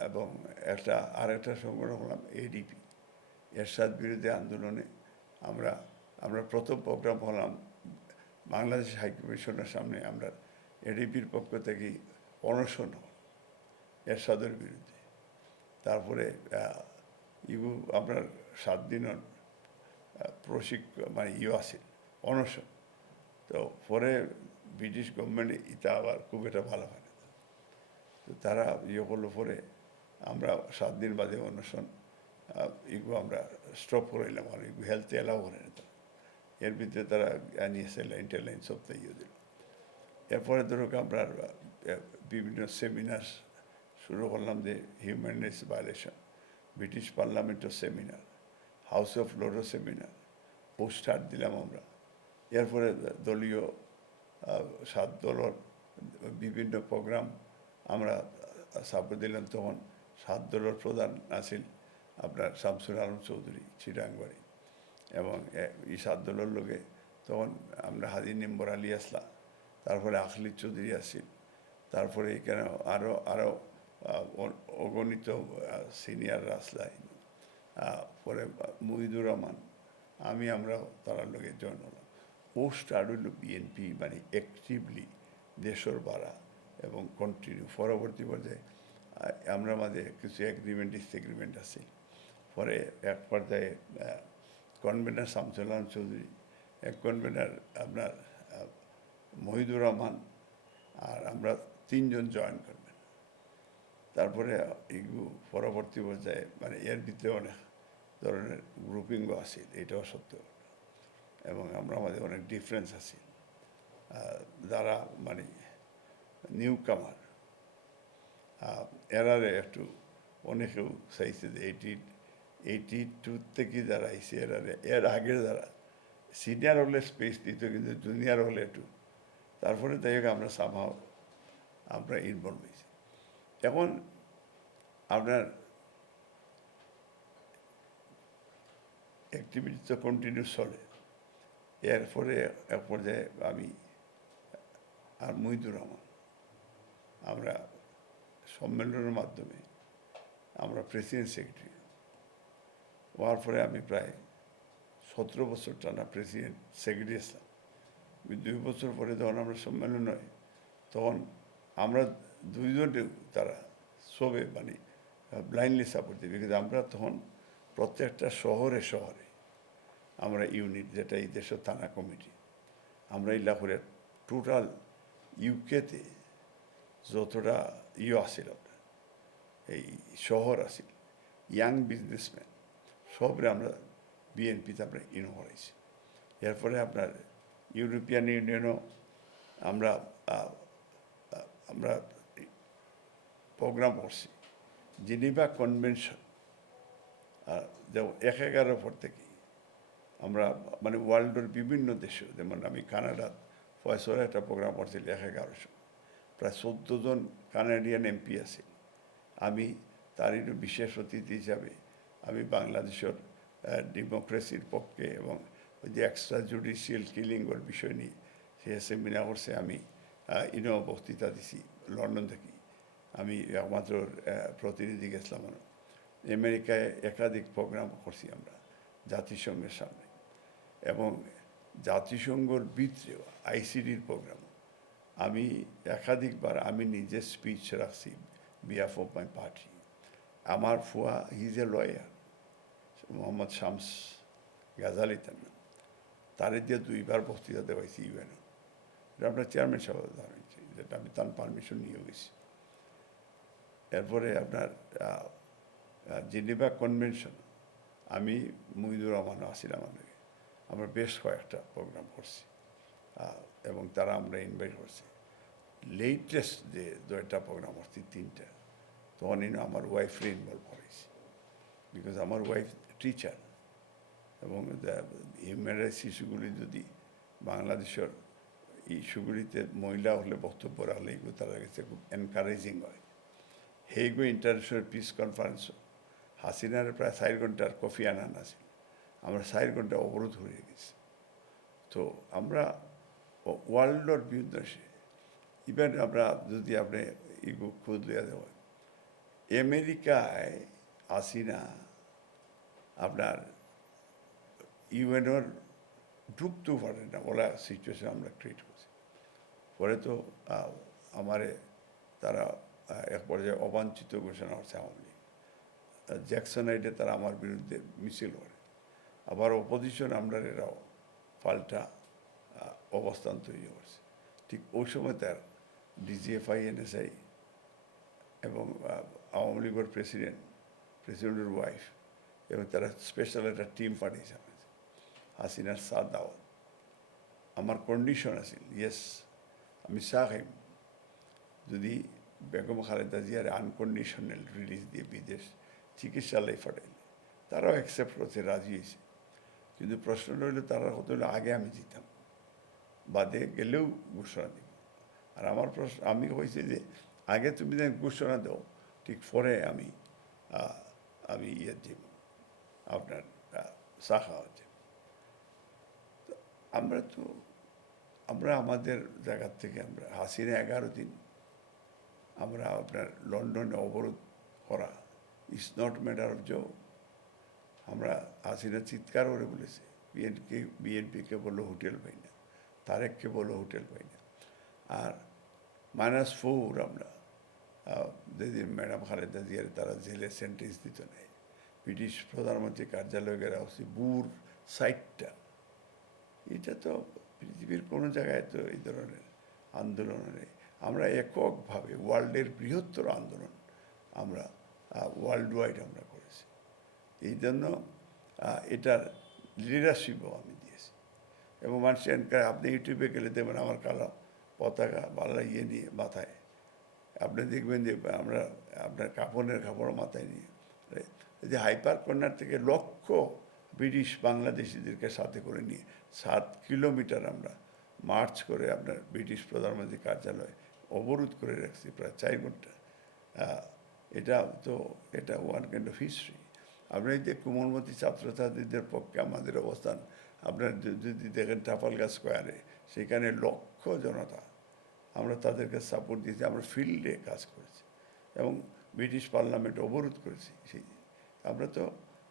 এবং আরেকটা সংগঠন হলাম এডিপি, এরশাদ বিরোধী আন্দোলনে আমরা প্রথম প্রোগ্রাম হলাম বাংলাদেশ হাইকমিশনের সামনে। আমরা এডিপির পক্ষ থেকে অনশন এরশাদের বিরুদ্ধে। তারপরে আপনার 7 দিনের মানে আছে অনশন। তো পরে ব্রিটিশ গভর্নমেন্ট এটা আবার খুব একটা ভালো হয় না, তো তারা করলো। পরে আমরা 7 দিন বাদে অনশন আমরা স্টপ করাইলাম, আর হেলথে এলাও করে না। এর ভিতরে তারা নিয়েছে ইন্টারলাইন সপ্তাহে দিল। এরপরে ধরুক আমরা বিভিন্ন সেমিনার শুরু করলাম, যে হিউম্যান রাইটস ভায়োলেশন, ব্রিটিশ পার্লামেন্টের সেমিনার, হাউস অফ লর্ডের সেমিনার ও স্টার্ট দিলাম আমরা। এরপরে দলীয় 7 দলের বিভিন্ন প্রোগ্রাম আমরা সাপোর্ট দিলাম। তখন 7 দলের প্রধান আছিল আপনার শামসুল আলম চৌধুরী চিটাংবাড়ি, এবং এই 7 দলের লোকে তখন আমরা হাজি নিম্বর আলী আসলা, তারপরে আখলিদ চৌধুরী আসিল, তারপরে এখানে আরও অগণিত সিনিয়র আসলাই, পরে মুহিদুর রহমান, আমরা তার লোকে জয়েন হলাম। ও স্টার্ট হইল বিএনপি মানে অ্যাক্টিভলি দেশের বাড়া এবং কন্টিনিউ। পরবর্তী পর্যায়ে আমরা মাঝে কিছু ডিসএগ্রিমেন্ট আছে। পরে এক পর্যায়ে কনভেনার শামসুল আলম চৌধুরী, এক কনভেনার আপনার মহিদুর রহমান, আর আমরা 3 জন জয়েন করবেন। তারপরে এইগুলো পরবর্তী পর্যায়ে মানে এর ভিতরে অনেক ধরনের গ্রুপিংও আছে, এটাও সত্য। এবং আমরা আমাদের অনেক ডিফারেন্স আছে, যারা মানে নিউ কামার এরারে একটু অনেকেও চাইছে যে 82 থেকে যারা আইসে এরারে, এর আগের যারা সিনিয়র হলে স্পেস দিত, কিন্তু জুনিয়র হলে একটু। তারপরে তাই আমরা সামহাও আমরা ইনভলভ হয়েছি। এখন আপনার অ্যাক্টিভিটি তো কন্টিনিউ চলে। এরপরে এক পর্যায়ে আমি আর মুহিদুর রহমান আমরা সম্মেলনের মাধ্যমে আমরা প্রেসিডেন্ট সেক্রেটারি, হওয়ার পরে আমি প্রায় 17 বছর টানা প্রেসিডেন্ট সেক্রেটারি ছিলাম। 2 বছর পরে যখন আমরা সম্মেলন হয় তখন আমরা দুইজনে তারা সবে মানে ব্লাইন্ডলি সাপোর্ট দিই, বিকজ আমরা তখন প্রত্যেকটা শহরে শহরে আমরা ইউনিট, যেটা এই দেশের থানা কমিটি, আমরা এই লাখুরের টোটাল ইউকেতে যতটা আসিল আপনার এই শহর আসিল ইয়াং বিজনেসম্যান সবরে আমরা বিএনপিতে আমরা করাইছি। এরপরে আপনার ইউরোপিয়ান ইউনিয়নও আমরা আমরা প্রোগ্রাম করছি। জেনিভা কনভেনশন যেমন 11 পর থেকে আমরা মানে ওয়ার্ল্ডের বিভিন্ন দেশে, যেমন আমি কানাডা ফয়সলে একটা প্রোগ্রাম করছি 11 প্রায় 14 জন কানাডিয়ান এমপি আছে। আমি তারই বিশেষ অতিথি হিসাবে আমি বাংলাদেশের ডেমোক্রেসির পক্ষে এবং ওই যে এক্সট্রা জুডিশিয়াল কিলিংয়ের বিষয় নিয়ে সে সেমিনার করছে। আমি বক্তৃতা দিছি লন্ডন থেকে। আমি একমাত্র প্রতিনিধি গেছিলাম। আমেরিকায় একাধিক প্রোগ্রাম করছি আমরা জাতিসংঘের সামনে, এবং জাতিসংঘের ভিতরেও আইসিডির প্রোগ্রাম আমি একাধিকবার আমি নিজে স্পিচ রাখছি বিহাফ অফ মাই পার্টি। আমার ফুয়া is a lawyer, Mohammad Shams Gazali তার নাম, তারে দিয়ে 2বার বক্তৃতা দেওয়াইছি ইউএনও। এটা আপনার চেয়ারম্যান সাহেব ধরেছি, যেটা আমি তার পারমিশন নিয়ে গেছি। এরপরে আপনার জেনেভা কনভেনশন আমি মুহিদুর রহমানও আসছিলাম। আমরা বেশ কয়েকটা প্রোগ্রাম করছি এবং তারা আমরা ইনভাইট করছি। লেটেস্ট যে 2টা প্রোগ্রাম করছি 3টা, তখন আমার ওয়াইফরে ইনভলভ করেছি, বিকজ আমার ওয়াইফ টিচার, এবং হিউম্যান রাইটস ইস্যুগুলি যদি বাংলাদেশের ইস্যুগুলিতে মহিলা হলে বক্তব্য রাখলে এগুলো তারা কাছে খুব এনকারেজিং হয়। হেগো ইন্টারন্যাশনাল পিস কনফারেন্সও হাসিনার প্রায় 4 ঘন্টার কফি আনান আছে, আমরা 4 ঘন্টা অবরোধ হয়ে গেছি। তো আমরা ওয়ার্ল্ডের বিরুদ্ধে ইভেন আমরা যদি আপনি এগুলো খোঁজ লিয়া দেওয়া, আমেরিকায় হাসিনা আপনার ইউএনওর ঢুকতেও পারে না, ওলা সিচুয়েশন আমরা ক্রিয়েট করছি। পরে তো আমারে তারা এক পর্যায়ে অবাঞ্ছিত ঘোষণা করছে আওয়ামী লীগ। জ্যাকসনাইডে তারা আমার বিরুদ্ধে মিছিল করে, আবার অপোজিশন আমরা এরাও পাল্টা অবস্থান তৈরি করছে। ঠিক ওই সময় তার ডিজিএফআই, এনএসআই এবং আওয়ামী লীগের প্রেসিডেন্টের ওয়াইফ এবং তারা স্পেশাল একটা টিম পাঠিয়েছে আমার হাসিনার সাথ দাওয়াত। আমার কন্ডিশন আছে, ইয়েস আমি চাইম যদি বেগম খালেদা জিয়ার আনকন্ডিশনাল রিলিজ দিয়ে বিদেশ চিকিৎসালয় পাঠাইলে তারাও অ্যাকসেপ্ট করছে, রাজি হয়েছে। কিন্তু প্রশ্নটা হইলে তারা হতে হলে আগে আমি যেতাম, বাদে গেলেও ঘোষণা দিব। আর আমার প্রশ্ন আমি হয়েছে যে আগে তুমি যেন ঘোষণা দাও, ঠিক পরে আমি যাব আপনার চা খাওয়া যাব। আমরা আমাদের জায়গার থেকে আমরা হাসিনা 11 দিন আমরা আপনার লন্ডনে অবরোধ করা it's not matter of job. আমরা হাসিনা চিৎকার করে বলেছে বিএনপিকে বললো হোটেল পাই না, তারেককে বললো হোটেল পাই না। আর -4 আমরা যেদিন ম্যাডাম খালেদা জিয়ার তারা জেলে সেন্টেন্স দিত নেই, ব্রিটিশ প্রধানমন্ত্রী কার্যালয় গেরা হচ্ছে বুর সাইটটা। এটা তো পৃথিবীর কোনো জায়গায় তো এই ধরনের আন্দোলন নেই। আমরা এককভাবে ওয়ার্ল্ডের বৃহত্তর আন্দোলন আমরা ওয়ার্ল্ড ওয়াইড আমরা করেছি। এই জন্য এটার লিডারশিপও আমি দিয়েছি। এবং মানুষের আপনি ইউটিউবে গেলে দেখবেন আমার কালো পতাকা বাংলা নিয়ে মাথায়, আপনি দেখবেন যে আমরা আপনার কাপড়ও মাথায় নিয়ে যে হাইপার কর্নার থেকে লক্ষ ব্রিটিশ বাংলাদেশিদেরকে সাথে করে নিয়ে 7 কিলোমিটার আমরা মার্চ করে আপনার ব্রিটিশ প্রধানমন্ত্রী কার্যালয় অবরোধ করে রাখছি প্রায় 4 ঘন্টা। এটা ওয়ান কাইন্ড অফ হিস্ট্রি। আপনি যে কোমলমতি ছাত্রছাত্রীদের পক্ষে আমাদের অবস্থান আপনার যদি দেখেন ট্রাফালগার স্কোয়ারে, সেখানে লক্ষ জনতা, আমরা তাদেরকে সাপোর্ট দিয়েছি, আমরা ফিল্ডে কাজ করেছি এবং ব্রিটিশ পার্লামেন্ট অবরোধ করেছি। সেই আমরা তো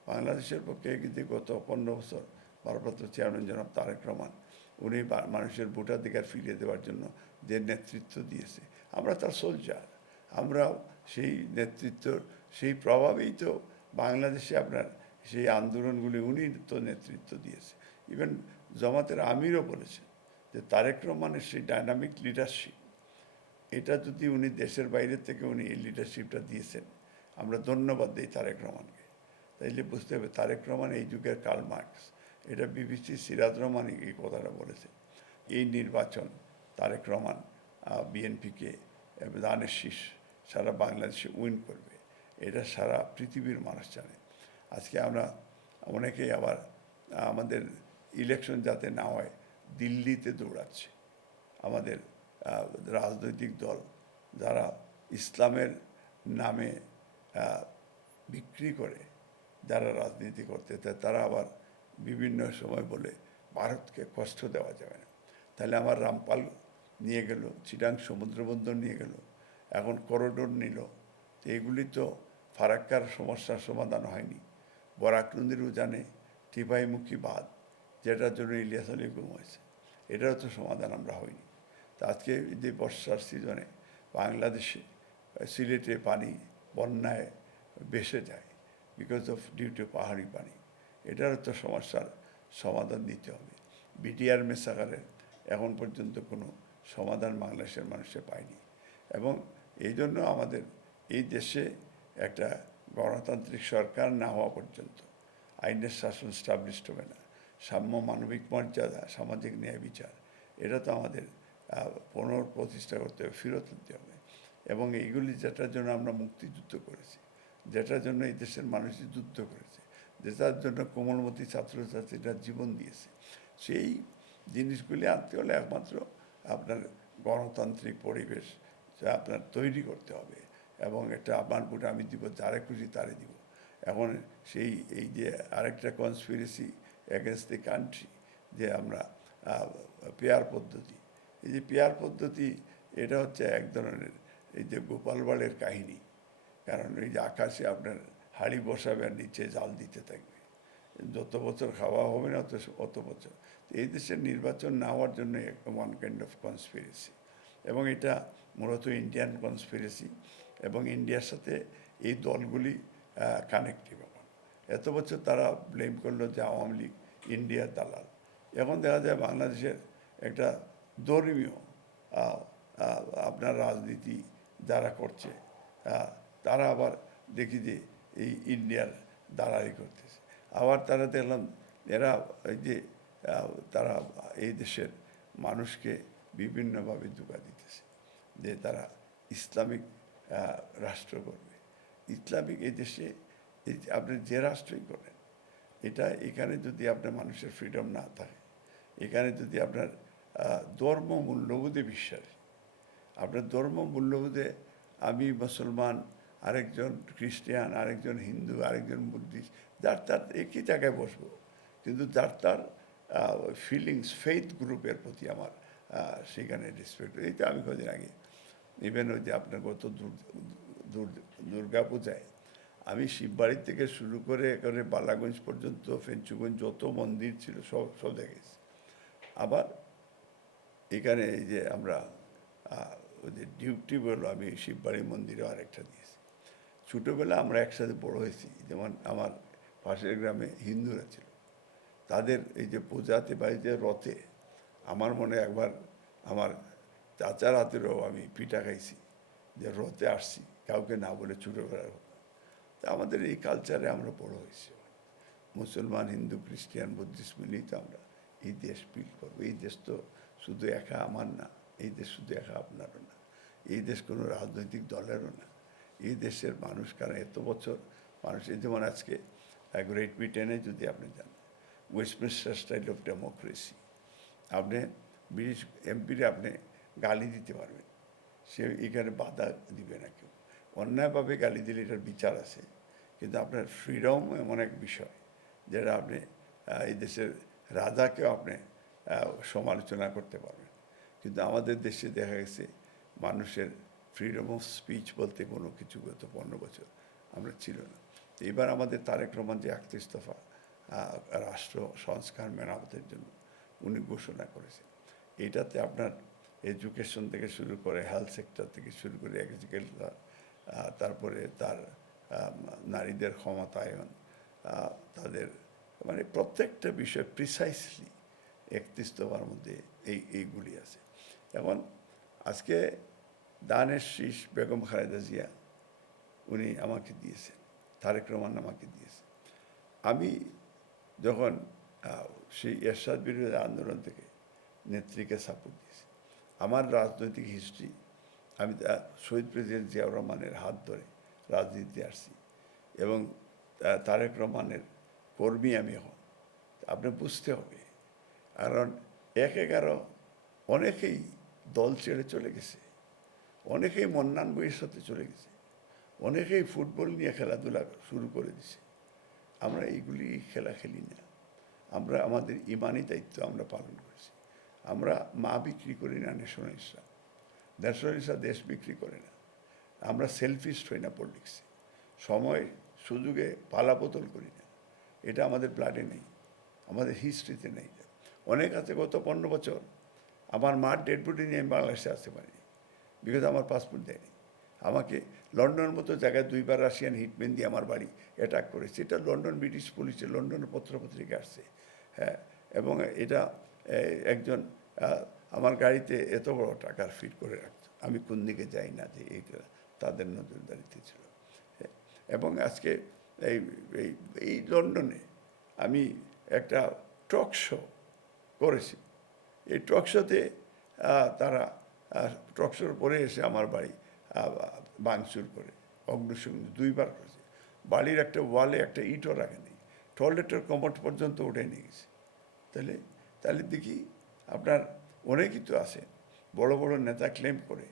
বাংলাদেশের পক্ষে কিন্তু গত 15 বছর ভারপ্রাপ্ত চেয়ারম্যান জনাব তারেক রহমান উনি মানুষের ভোটাধিকার ফিরিয়ে দেওয়ার জন্য যে নেতৃত্ব দিয়েছে, আমরা তার সোলজার, আমরাও সেই নেতৃত্বর সেই প্রভাবেই তো বাংলাদেশে আপনার সেই আন্দোলনগুলি উনি তো নেতৃত্ব দিয়েছে। ইভেন জামাতের আমিরও বলেছেন যে তারেক রহমানের সেই ডাইনামিক লিডারশিপ, এটা যদি উনি দেশের বাইরে থেকে উনি এই লিডারশিপটা দিয়েছেন, আমরা ধন্যবাদ দিই তারেক রহমানকে। তাইলে বুঝতে হবে তারেক রহমান এই যুগের কার্ল মার্কস। এটা বিবিসি সিরাজ রহমান এই কথাটা বলেছে। এই নির্বাচন তারেক রহমান বিএনপিকে দানের শীষ সারা বাংলাদেশে উইন করবে, এটা সারা পৃথিবীর মানুষ জানে। আজকে আমরা অনেকেই আবার আমাদের ইলেকশন যাতে না হয় দিল্লিতে দৌড়াচ্ছে আমাদের রাজনৈতিক দল, যারা ইসলামের নামে বিক্রি করে যারা রাজনীতি করতে চায়, তারা আবার বিভিন্ন সময় বলে ভারতকে কষ্ট দেওয়া যাবে না। তাহলে আমার রামপাল নিয়ে গেল, চিটাং সমুদ্রবন্দর নিয়ে গেল, এখন করিডোর নিল, তো এগুলি তো ফারাক্কার সমস্যার সমাধান হয়নি। বরাক নদীর উজানে টিপাইমুখী বাঁধ, যেটার জন্য ইলিয়াস আলী গুম হয়েছে, এটারও তো সমাধান আমরা হয়নি। তা আজকে যে বর্ষার সিজনে বাংলাদেশে সিলেটে পানি বন্যায় ভেসে যায় বিকজ অফ ডিউ টু পাহাড়ি পানি, এটারও তো সমস্যার সমাধান দিতে হবে। বিটিআর মেসাগারের এখন পর্যন্ত কোনো সমাধান বাংলাদেশের মানুষে পায়নি। এবং এই জন্য আমাদের এই দেশে একটা গণতান্ত্রিক সরকার না হওয়া পর্যন্ত আইনের শাসন স্টাবলিশড হবে না। সাম্য, মানবিক মর্যাদা, সামাজিক ন্যায় বিচার, এটা তো আমাদের পুনঃপ্রতিষ্ঠা করতে হবে, ফেরত আনতে হবে। এবং এইগুলি যেটার জন্য আমরা মুক্তিযুদ্ধ করেছি, যেটার জন্য এই দেশের মানুষ যুদ্ধ করেছে, যেটার জন্য কোমলমতি ছাত্রছাত্রীরা জীবন দিয়েছে, সেই জিনিসগুলি আনতে হলে একমাত্র আপনার গণতান্ত্রিক পরিবেশ যা আপনার তৈরি করতে হবে। এবং একটা আমার ভোট আমি দিব, যারে খুশি তারে দিব। এখন সেই এই যে আরেকটা কনস্পিরেসি এগেনস্ট দি কান্ট্রি, যে আমরা পেয়ার পদ্ধতি, এই যে পেয়ার পদ্ধতি, এটা হচ্ছে এক ধরনের এই যে গোপাল ভাঁড়ের কাহিনী। কারণ এই যে আকাশে আপনার হাঁড়ি বসাবে আর নিচে জাল দিতে থাকবে, যত বছর খাওয়া হবে না অত বছর। এই দেশের নির্বাচন না হওয়ার জন্য ওয়ান কাইন্ড অফ কনস্পিরেসি, এবং এটা মূলত ইন্ডিয়ান কনস্পিরেসি। এবং ইন্ডিয়ার সাথে এই দলগুলি কানেক্টিভ। এখন এত বছর তারা ব্লেম করলো যে আওয়ামী লীগ ইন্ডিয়ার দালাল। এখন দেখা যায় বাংলাদেশের একটা ধর্মীয় আপনার রাজনীতি যারা করছে, তারা আবার দেখি যে এই ইন্ডিয়ার দালালি করতেছে। আবার তারা দেখলাম এরা এই যে তারা এই দেশের মানুষকে বিভিন্নভাবে ধোঁকা দিতেছে যে তারা ইসলামিক রাষ্ট্র করবে। ইসলামিক এই দেশে এই আপনি যে রাষ্ট্রই করেন, এটা এখানে যদি আপনার মানুষের ফ্রিডম না থাকে, এখানে যদি আপনার ধর্ম মূল্যবোধে বিশ্বাস, আপনার ধর্ম মূল্যবোধে আমি মুসলমান, আরেকজন খ্রিস্টান, আরেকজন হিন্দু, আরেকজন বুদ্ধিস্ট, যার তার একই জায়গায় বসবো, কিন্তু যার তার ফিলিংস, ফেইথ গ্রুপের প্রতি আমার সেখানে রেসপেক্ট। এই তো আমি কদিন আগে ইভেন ওই যে আপনার গত দুর্গা পূজায় আমি শিববাড়ি থেকে শুরু করে একেবারে বালাগঞ্জ পর্যন্ত, ফেঞ্চুগঞ্জ যত মন্দির ছিল সব দেখেছি। আবার এখানে এই যে আমরা ওই যে ডিউটি বললো, আমি শিববাড়ি মন্দিরেও আরেকটা দিয়েছি। ছোটোবেলা আমরা একসাথে বড় হয়েছি, যেমন আমার পাশের গ্রামে হিন্দুরা ছিল, তাদের এই যে পূজাতে বা এই যে রথে, আমার মনে একবার আমার চাচার হাতেরও আমি পিঠা খাইছি, যে রথে আসছি কাউকে না বলে ছোটোবেলার কথা। তা আমাদের এই কালচারে আমরা বড় হয়েছি। মুসলমান, হিন্দু, খ্রিস্টান, বুদ্ধিস্ট মিলেই তো আমরা এই দেশ বিল্ড করবো। এই দেশ তো শুধু একা আমার না, এই দেশ শুধু একা আপনারও না, এই দেশ কোনো রাজনৈতিক দলেরও না। এই দেশের মানুষ, কারণ এত বছর মানুষের, যেমন আজকে গ্রেট ব্রিটেনে যদি আপনি যান, ওয়েস্টমিনস্টার স্টাইল অফ ডেমোক্রেসি, আপনি ব্রিটিশ এমপিরে আপনি গালি দিতে পারবেন, সে এখানে বাধা দিবে না কেউ। অন্যায়ভাবে গালি দিলে এটার বিচার আছে, কিন্তু আপনার ফ্রিডম এমন এক বিষয় যেটা আপনি এই দেশের রাজাকেও আপনি সমালোচনা করতে পারবেন। কিন্তু আমাদের দেশে দেখা গেছে মানুষের ফ্রিডম অফ স্পিচ বলতে কোনো কিছু গত 15 বছর আমরা ছিল না। এবার আমাদের তারেক রহমান যে ৩১ দফা রাষ্ট্র সংস্কার মেরামতের জন্য উনি ঘোষণা করেছেন, এটাতে আপনার এডুকেশন থেকে শুরু করে হেলথ সেক্টর থেকে শুরু করে এগ্রিকালচার, তারপরে তার নারীদের ক্ষমতায়ন, তাদের মানে প্রত্যেকটা বিষয় প্রিসাইসলি ৩১ দফার মধ্যে এইগুলি আছে। এবং আজকে দানের শীষ বেগম খালেদা জিয়া উনি আমাকে দিয়েছেন, তারেক রহমান আমাকে দিয়েছেন। আমি যখন সেই এরশাদ বিরোধী আন্দোলন থেকে নেত্রীকে সাপোর্ট দিয়েছি, আমার রাজনৈতিক হিস্ট্রি, আমি শহীদ প্রেসিডেন্ট জিয়াউর রহমানের হাত ধরে রাজনীতিতে আসছি এবং তারেক রহমানের কর্মী আমি হন। আপনি বুঝতে হবে, কারণ ১/১১ অনেকেই দল ছেড়ে চলে গেছে, অনেকেই মন্নান বইয়ের সাথে চলে গেছে, অনেকেই ফুটবল নিয়ে খেলাধুলা শুরু করে দিছে। আমরা এইগুলি খেলা খেলি না, আমরা আমাদের ইমানি দায়িত্ব আমরা পালন করেছি। আমরা মা বিক্রি করি না ন্যাশনালিস্টরা, ন্যাশনালিস্টরা দেশ বিক্রি করে না। আমরা সেলফিস্ট হই না পলিটিক্সে, সময় সুযোগে পালাবদল করি না, এটা আমাদের ব্লাডে নেই, আমাদের হিস্ট্রিতে নেই। অনেক আছে গত 15 বছর আমার মার ডেড বডি নিয়ে আমি বাংলাদেশে আসতে পারিনি, বিকজ আমার পাসপোর্ট দেয়নি। আমাকে লন্ডনের মতো জায়গায় 2বার রাশিয়ান হিটম্যান দিয়ে আমার বাড়ি অ্যাটাক করেছে। এটা লন্ডন ব্রিটিশ পুলিশে লন্ডনের পত্রপত্রিকা আসছে, হ্যাঁ। এবং এটা একজন আমার গাড়িতে এত বড় টাকার ফিট করে রাখতো, আমি কোন দিকে যাই না যে এইটা তাদের নজরদারিতে ছিল। এবং আজকে এই এই এই লন্ডনে আমি একটা টক শো করেছি। এই টক শোতে তারা টক শোর পরে এসে আমার বাড়ি ভাঙচুর করে অগ্নিসংযোগ 2বার করেছে। বাড়ির একটা ওয়ালে একটা ইটও রাখেনি, টয়লেটের কমোড পর্যন্ত উঠে নিয়ে গেছে। তাহলে তাহলে দেখি আপনার অনেকই তো আছে বড় বড় নেতা ক্লেম করে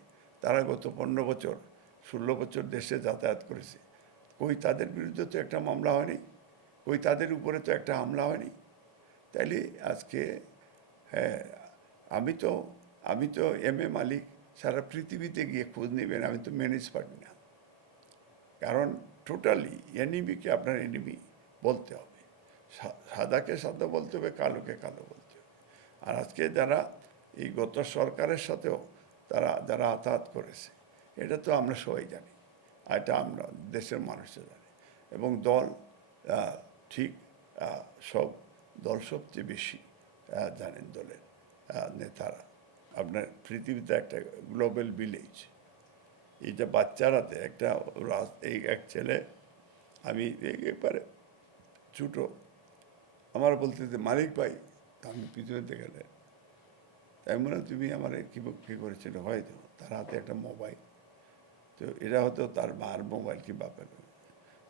তারা গত 15 বছর 16 বছর দেশে যাতায়াত করেছে, কই তাদের বিরুদ্ধে তো একটা মামলা হয়নি, কই তাদের উপরে তো একটা হামলা হয়নি। তাইলে আজকে হ্যাঁ, আমি তো মালিক সারা পৃথিবীতে গিয়ে খোঁজ নেবেন, আমি তো ম্যানেজ পারি না। কারণ টোটালি এনিমিকে আপনার এনিমি বলতে হবে, সাদাকে সাদা বলতে হবে, কালোকে কালো বলতে হবে। আর আজকে যারা এই গত সরকারের সাথেও যারা আতাহাত করেছে, এটা তো আমরা সবাই জানি, আর এটা আমরা দেশের মানুষরা জানে। এবং দল ঠিক সব দল সবচেয়ে বেশি জানেন দলের নেতারা। আপনার পৃথিবীতে একটা গ্লোবাল ভিলেজ, এই যে বাচ্চারাতে একটা এই এক ছেলে, আমি একবারে ছোটো, আমার বলতে যে মালিক ভাই, আমি পিছনে গেলে তাই মনে তুমি আমার কী করেছিল, হয়তো তার হাতে একটা মোবাইল, তো এটা হয়তো তার মার মোবাইল কি বাপের,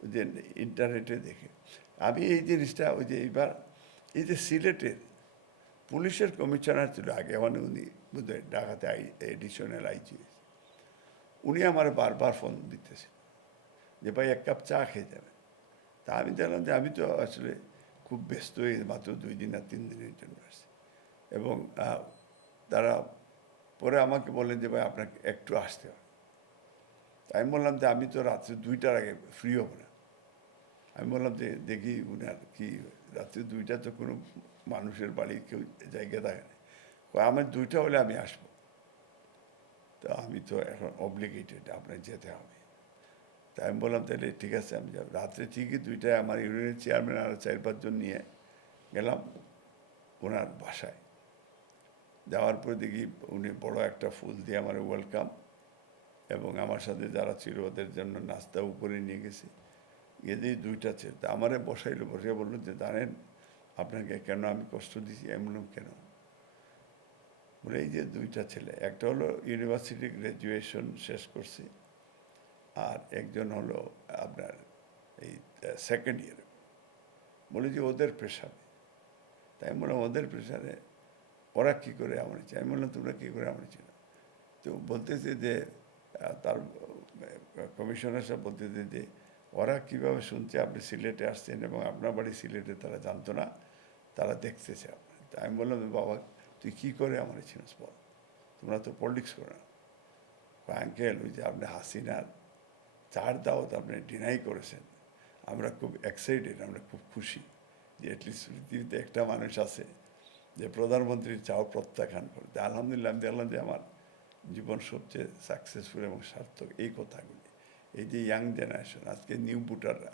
ওই যে ইন্টারনেটে দেখে। আমি এই জিনিসটা ওই যে এইবার এই যে সিলেটের পুলিশের কমিশনার ছিল আগে, মানে উনি বোধহয় ঢাকাতে এডিশনাল আইজি, উনি আমার বারবার ফোন দিতেছেন যে ভাই 1 কাপ চা খেয়ে যাবেন। তা আমি দেখলাম যে আমি তো আসলে খুব ব্যস্ত হয়ে মাত্র 2 দিন আর 3 দিনের জন্য আসছি। এবং তারা পরে আমাকে বললেন যে ভাই আপনাকে একটু আসতে হবে। তাই আমি বললাম যে আমি তো রাত্রে 2টার আগে ফ্রি হব না। আমি বললাম যে দেখি উনার কি রাত্রে 2টা তো কোনো মানুষের বাড়ি কেউ জায়গা থাকে না, আমার 2টা হলে আমি আসবো। তো আমি তো এখন অব্লিগেটেড, আপনার যেতে হবে। তাই আমি বললাম তাহলে ঠিক আছে আমি যাব। রাত্রে ঠিকই 2টায় আমার ইউনিয়নের চেয়ারম্যান আর 4-5 জন নিয়ে গেলাম ওনার বাসায়। যাওয়ার পরে দেখি উনি বড় একটা ফুল দিয়ে আমার ওয়েলকাম, এবং আমার সাথে যারা ছিল ওদের জন্য নাস্তা উপরে নিয়ে গেছে। গিয়ে দিয়ে 2টা ছেলে তা আমারে বসাইলো, বসে বললো যে জানেন আপনাকে কেন আমি কষ্ট দিছি? আমি বললাম কেন? বলে এই যে 2টা ছেলে, একটা হলো ইউনিভার্সিটি গ্র্যাজুয়েশন শেষ করছে, আর একজন হলো আপনার এই 2nd ইয়ারে। বলে যে ওদের প্রেশারে। তাই আমি বললাম ওদের প্রেশারে ওরা কী করে আমার চাই? আমি বললাম তোমরা কী করে আমার ছিল? তো বলতেছে যে তার কমিশনার সাহেব বলতেছে যে ওরা কীভাবে শুনছে আপনি সিলেটে আসছেন এবং আপনার বাড়ি সিলেটে তারা জানতো না, তারা দেখতেছে আপনার। তাই আমি বললাম বাবা তুই কী করে আমার চিনিস বল, তোমরা তো পলিটিক্স করো না। আঙ্কেল ওই যে আপনি হাসিনার 4 দাওয়াত আপনি ডিনাই করেছেন, আমরা খুব এক্সাইটেড, আমরা খুব খুশি যে অ্যাটলিস্ট পৃথিবীতে একটা মানুষ আছে যে প্রধানমন্ত্রীর চাও প্রত্যাখ্যান করে। আলহামদুলিল্লাহ আমি দেখলাম যে আমার জীবন সবচেয়ে সাকসেসফুল এবং সার্থক এই কথাগুলি। এই যে ইয়াং জেনারেশন, আজকে নিউ ভোটাররা,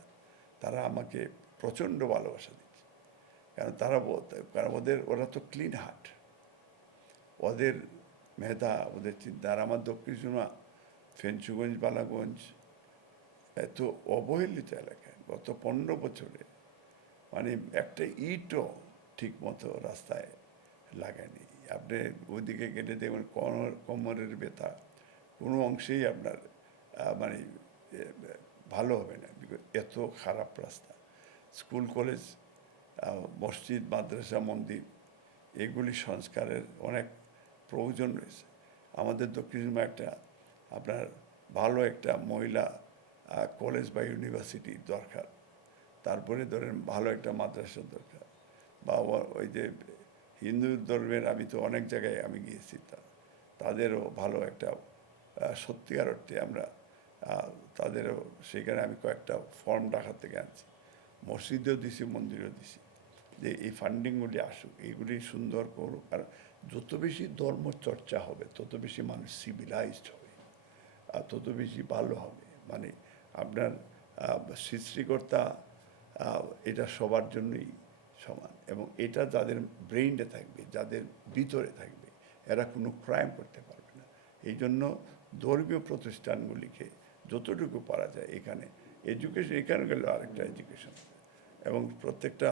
তারা আমাকে প্রচণ্ড ভালোবাসা দিচ্ছে। কারণ কারণ ওরা তো ক্লিন হার্ট, ওদের মেধা, ওদের চিন্তা। আর আমার দক্ষিণ সুরমা, ফেঞ্চুগঞ্জ, বালাগঞ্জ এত অবহেলিত এলাকায় গত 15 বছরে মানে একটা ইটও ঠিক মতো রাস্তায় লাগায়নি। আপনি ওইদিকে গেলে দেখবেন কোমরের ব্যথা, কোনো অংশেই আপনার মানে ভালো হবে না, এত খারাপ রাস্তা। স্কুল কলেজ, মসজিদ, মাদ্রাসা, মন্দির, এগুলি সংস্কারের অনেক প্রয়োজন রয়েছে। আমাদের দক্ষিণ একটা আপনার ভালো একটা মহিলা কলেজ বা ইউনিভার্সিটি দরকার। তারপরে ধরেন ভালো একটা মাদ্রাসার দরকার। বা ওই যে হিন্দু ধর্মের, আমি তো অনেক জায়গায় আমি গিয়েছি, তাদেরও ভালো একটা সত্যিকার অর্থে আমরা তাদেরও সেখানে আমি কয়েকটা ফর্ম ঢাকা থেকে আনছি, মসজিদেও দিছি, মন্দিরেও দিছি, যে এই ফান্ডিংগুলি আসুক, এইগুলি সুন্দর করুক। আর যত বেশি ধর্ম চর্চা হবে তত বেশি মানুষ সিভিলাইজড হবে, আর তত বেশি ভালো হবে। মানে আপনার সৃষ্টিকর্তা এটা সবার জন্যই সমান, এবং এটা যাদের ব্রেইনে থাকবে, যাদের ভিতরে থাকবে, এরা কোনো ক্রাইম করতে পারবে না। এই জন্য ধর্মীয় প্রতিষ্ঠানগুলিকে যতটুকু পারা যায় এখানে এডুকেশন, এখানে গেল আরেকটা এডুকেশন, এবং প্রত্যেকটা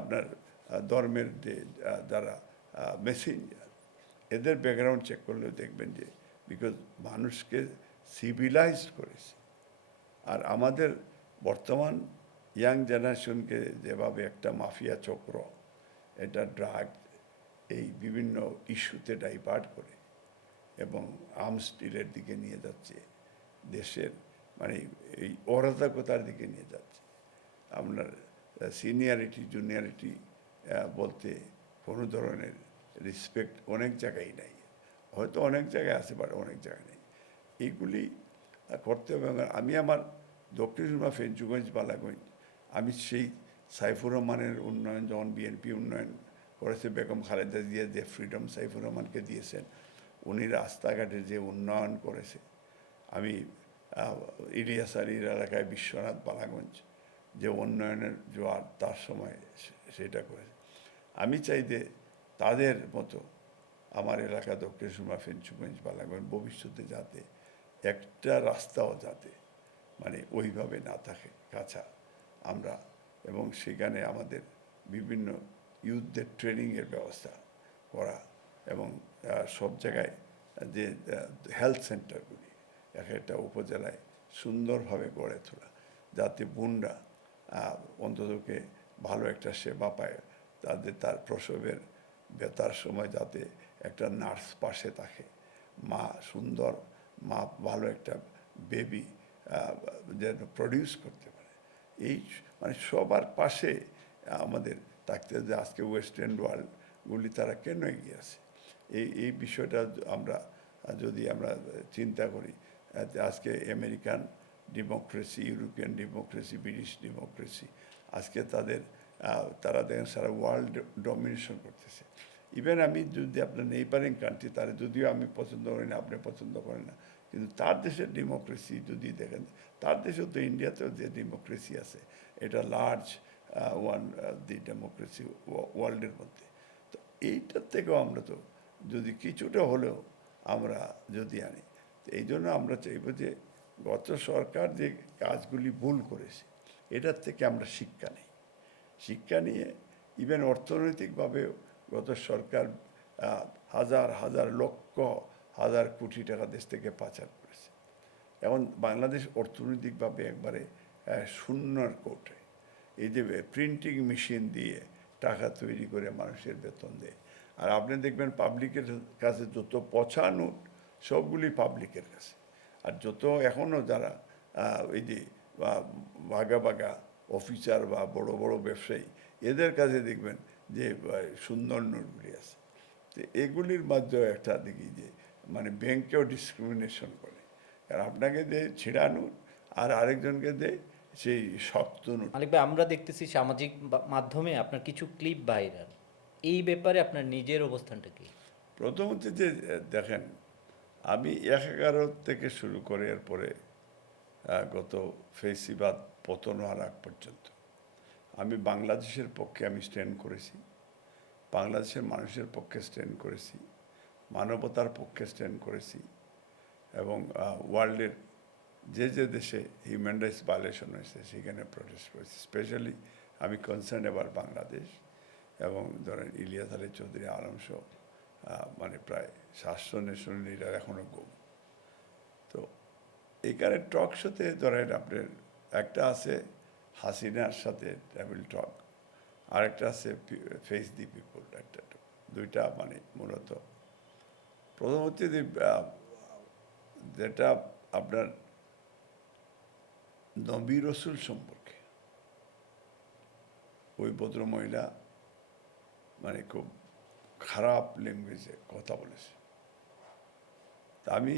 আপনার ধর্মের যে যারা মেসেঞ্জার, এদের ব্যাকগ্রাউন্ড চেক করলেও দেখবেন যে বিকজ মানুষকে সিভিলাইজ করেছে। আর আমাদের বর্তমান ইয়াং জেনারেশনকে যেভাবে একটা মাফিয়া চক্র, এটা ড্রাগ, এই বিভিন্ন ইস্যুতে ডাইভার্ট করে এবং আর্মস ডিলের দিকে নিয়ে যাচ্ছে, দেশের মানে এই অরাজকতার দিকে নিয়ে যাচ্ছে। আপনার সিনিয়রিটি জুনিয়রিটি বলতে কোনো ধরনের রেসপেক্ট অনেক জায়গায় নাই, হয়তো অনেক জায়গায় আছে বাট অনেক জায়গায় নেই। এইগুলি করতে হবে। আমি আমার দক্ষিণ সুরমা, ফেঞ্চুগঞ্জ, বালাগঞ্জ, আমি সেই সাইফুর রহমানের উন্নয়ন, যখন বিএনপি উন্নয়ন করেছে, বেগম খালেদা জিয়া যে ফ্রিডম সাইফুর রহমানকে দিয়েছেন, উনি রাস্তাঘাটে যে উন্নয়ন করেছে, আমি ইলিয়াস আলীর এলাকায় বিশ্বনাথ, বালাগঞ্জ যে উন্নয়নের জোয়ার তার সময় সেটা করেছে। আমি চাই যে তাদের মতো আমার এলাকা দক্ষিণ সুরমা, ফেঞ্চুগঞ্জ, বালাগঞ্জ ভবিষ্যতে যাতে একটা রাস্তাও যাতে মানে ওইভাবে না থাকে কাঁচা আমরা, এবং সেখানে আমাদের বিভিন্ন ইউথদের ট্রেনিংয়ের ব্যবস্থা করা, এবং সব জায়গায় যে হেলথ সেন্টারগুলি এক একটা উপজেলায় সুন্দরভাবে গড়ে তোলা, যাতে বোনরা অন্ততকে ভালো একটা সেবা পায়, তার প্রসবের ব্যথার সময় যাতে একটা নার্স পাশে থাকে, মা সুন্দর, মা ভালো একটা বেবি যেন প্রডিউস করতে পারে। এই মানে সবার পাশে আমাদের থাকতে, যে আজকে ওয়েস্টার্ন ওয়ার্ল্ডগুলি তারা কেন এগিয়ে আছে, এই বিষয়টা আমরা যদি আমরা চিন্তা করি, আজকে American democracy, European democracy, British democracy, আজকে তারা দেখেন সারা ওয়ার্ল্ড ডমিনেশন করতেছে। ইভেন আমি যদি আপনার নেইবারিং কান্ট্রি, তারা যদিও আমি পছন্দ করি না, আপনি পছন্দ করেন না, কিন্তু তার দেশের ডেমোক্রেসি যদি দেখেন, তার দেশেও তো ইন্ডিয়াতেও যে ডেমোক্রেসি আছে, এটা লার্জ ওয়ান দি ডেমোক্রেসি ওয়ার্ল্ডের মধ্যে। তো এইটার থেকেও আমরা তো যদি কিছুটা হলেও আমরা যদি আনি, তো এই জন্য আমরা চাইব যে গত সরকার যে কাজগুলি ভুল করেছে, এটার থেকে আমরা শিক্ষা নিই। শিক্ষা নিয়ে ইভেন অর্থনৈতিকভাবেও গত সরকার হাজার হাজার লক্ষ হাজার কোটি টাকা দেশ থেকে পাচার করেছে। এখন বাংলাদেশ অর্থনৈতিকভাবে একবারে শূন্যর কোটে। এই যে প্রিন্টিং মেশিন দিয়ে টাকা তৈরি করে মানুষের বেতন দেয়, আর আপনি দেখবেন পাবলিকের কাছে যত পচা নোট সবগুলি পাবলিকের কাছে, আর যত এখনও যারা এই যে বাগা বাগা অফিসার বা বড় বড় ব্যবসায়ী, এদের কাছে দেখবেন যে সুন্দর নোটগুলি আছে। তো এগুলির মাধ্যমে একটা দেখি যে মানে ব্যাংকেও ডিসক্রিমিনেশন করে, কারণ আপনাকে দেয় ছেঁড়া নোট আর আরেকজনকে দেয় সেই শক্ত মালিক ভাই, আমরা দেখতেছি সামাজিক মাধ্যমে আপনার কিছু ক্লিপ ভাইরাল। এই ব্যাপারে আপনার নিজের অবস্থানটা কি? প্রথম হচ্ছে যে দেখেন, আমি ১/১১ থেকে শুরু করে এরপরে গত ফেসিবাদ পতন হওয়ার আগ পর্যন্ত আমি বাংলাদেশের পক্ষে আমি স্ট্যান্ড করেছি, বাংলাদেশের মানুষের পক্ষে স্ট্যান্ড করেছি, মানবতার পক্ষে স্ট্যান্ড করেছি, এবং ওয়ার্ল্ডের যে যে দেশে হিউম্যান রাইটস ভায়োলেশন হয়েছে সেখানে প্রোটেস্ট করেছি। স্পেশালি আমি কনসার্ন এবার বাংলাদেশ, এবং ধরেন ইলিয়াস আলী চৌধুরী আলম সহ মানে প্রায় 700 ন্যাশনাল লিডার এখনও গুম। তো এখানে টক শোতে ধরেন আপনার একটা আছে হাসিনার সাথে ট্রাভেল টক, আরেকটা আছে ফেস দি পিপল, একটা দুইটা মানে মূলত প্রথম হচ্ছে যে যেটা আপনার নবী রসুল সম্পর্কে ওই ভদ্রমহিলা মানে খুব খারাপ ল্যাঙ্গুয়েজে কথা বলেছে। তা আমি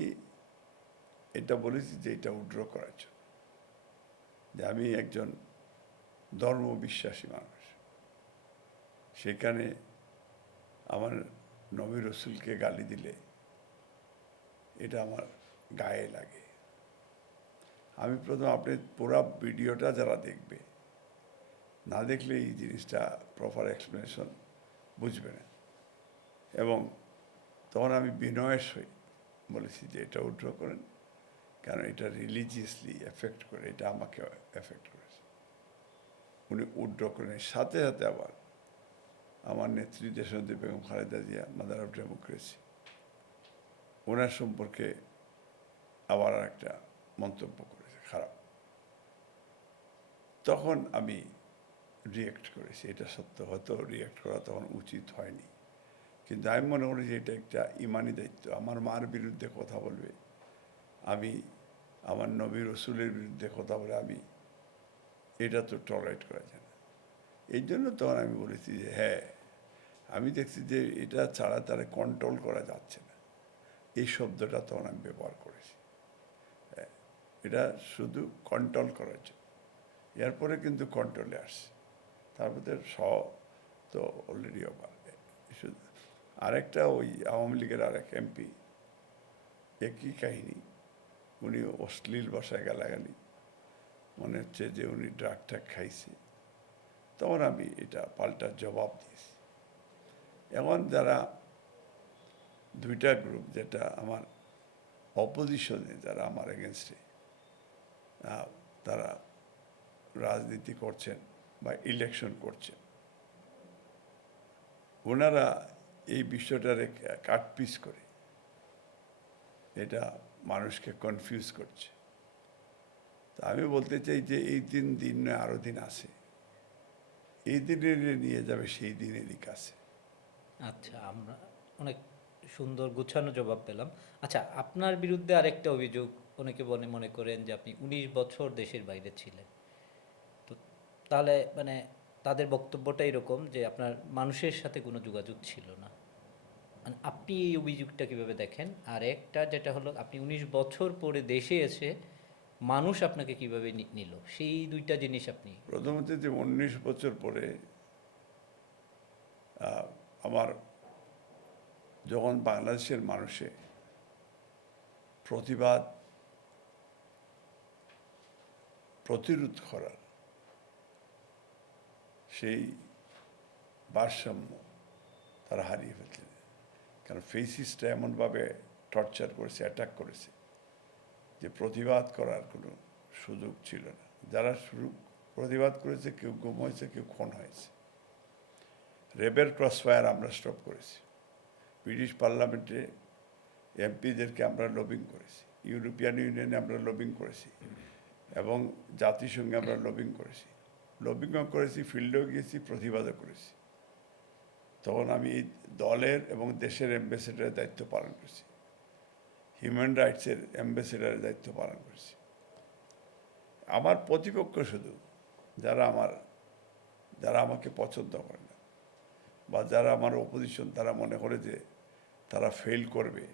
এটা বলেছি যে এটা উড্র করার জন্য, যে আমি একজন ধর্ম বিশ্বাসী মানুষ, সেখানে আমার নবী রসুলকে গালি দিলে এটা আমার গায়ে লাগে। আমি প্রথম আপনি পুরো ভিডিওটা যারা দেখবে, না দেখলে এই জিনিসটা প্রপার এক্সপ্লেনেশন বুঝবে না। এবং তখন আমি বিনয়ের সহিত বলেছি যে এটা উড্র করেন, কারণ এটা রিলিজিয়াসলি এফেক্ট করে, এটা আমাকে এফেক্ট করেছে। উনি উড্র করেন, সাথে সাথে আবার আমার নেত্রী দেশনেত্রী Begum Khaleda Zia, mother of democracy, ওনার সম্পর্কে আবার একটা মন্তব্য করেছে খারাপ। তখন আমি রিয়েক্ট করেছি, এটা সত্য, হয়তো রিয়েক্ট করা তখন উচিত হয়নি, কিন্তু আমি মনে করি যে এটা একটা ইমানি দায়িত্ব। আমার মার বিরুদ্ধে কথা বলবে, আমি আমার নবী রসুলের বিরুদ্ধে কথা বলে, আমি এটা তো টলারেট করা যায় না। এই জন্য তখন আমি বলেছি যে হ্যাঁ, আমি দেখছি যে এটা ছাড়া তারা কন্ট্রোল করা যাচ্ছে না, এই শব্দটা তখন আমি ব্যবহার করেছি। এটা শুধু কন্ট্রোল করার জন্য, এরপরে কিন্তু কন্ট্রোলে আসছে, তারপরে তো অলরেডি ওভার। আরেকটা ওই আওয়ামী লীগের আরেক এমপি, একই কাহিনী, উনি অশ্লীল ভাষায় গালাগালি, মনে হচ্ছে যে উনি ড্রাগ ট্রাগ খাইছে, তখন আমি এটা পাল্টা জবাব দিয়েছি। এখন যারা দুইটা গ্রুপ, যেটা আমার অপোজিশনে, যারা আমার এগেনস্টে তারা রাজনীতি করছেন বা ইলেকশন করছেন, ওনারা এই বিষয়টারে কাটপিস করে এটা মানুষকে কনফিউজ করছে। তা আমি বলতে চাই যে এই দিন নয়, আরও দিন আছে, এই দিনের নিয়ে যাবে সেই দিনেরই কাছে। আচ্ছা, আমরা অনেক সুন্দর গুছানো জবাব পেলাম। আচ্ছা, আপনার বিরুদ্ধে আরেকটা অভিযোগ, অনেকে মনে করেন যে আপনি 19 বছর দেশের বাইরে ছিলেন। তো তাহলে মানে তাদের বক্তব্যটা এরকম যে আপনার মানুষের সাথে কোনো যোগাযোগ ছিল না। মানে আপনি এই অভিযোগটা কিভাবে দেখেন? আর একটা যেটা হলো, আপনি 19 বছর পরে দেশে এসে মানুষ আপনাকে কিভাবে নিল, সেই দুইটা জিনিস আপনি। প্রথমত যে 19 বছর পরে আমার যখন বাংলাদেশের মানুষে প্রতিরোধ করার সেই ভারসাম্য তারা হারিয়ে ফেলছে, কারণ ফেসিস্টটা এমনভাবে টর্চার করেছে, অ্যাটাক করেছে, যে প্রতিবাদ করার কোনো সুযোগ ছিল না। যারা প্রতিবাদ করেছে, কেউ গুম হয়েছে, কেউ খুন হয়েছে। রেবের ক্রসফায়ার আমরা স্টপ করেছি, ব্রিটিশ পার্লামেন্টে এমপিদেরকে আমরা লবিং করেছি, ইউরোপিয়ান ইউনিয়নে আমরা লবিং করেছি, এবং জাতিসংঘে আমরা লবিং করেছি, লবিংও করেছি, ফিল্ডেও গিয়েছি, প্রতিবাদও করেছি। তখন আমি এই দলের এবং দেশের অ্যাম্বাসেডারের দায়িত্ব পালন করেছি, হিউম্যান রাইটসের অ্যাম্বাসেডারের দায়িত্ব পালন করেছি। আমার প্রতিপক্ষ শুধু যারা আমাকে পছন্দ করে না, বা যারা আমার অপোজিশন, তারা মনে করে যে তারা ফেল করবে,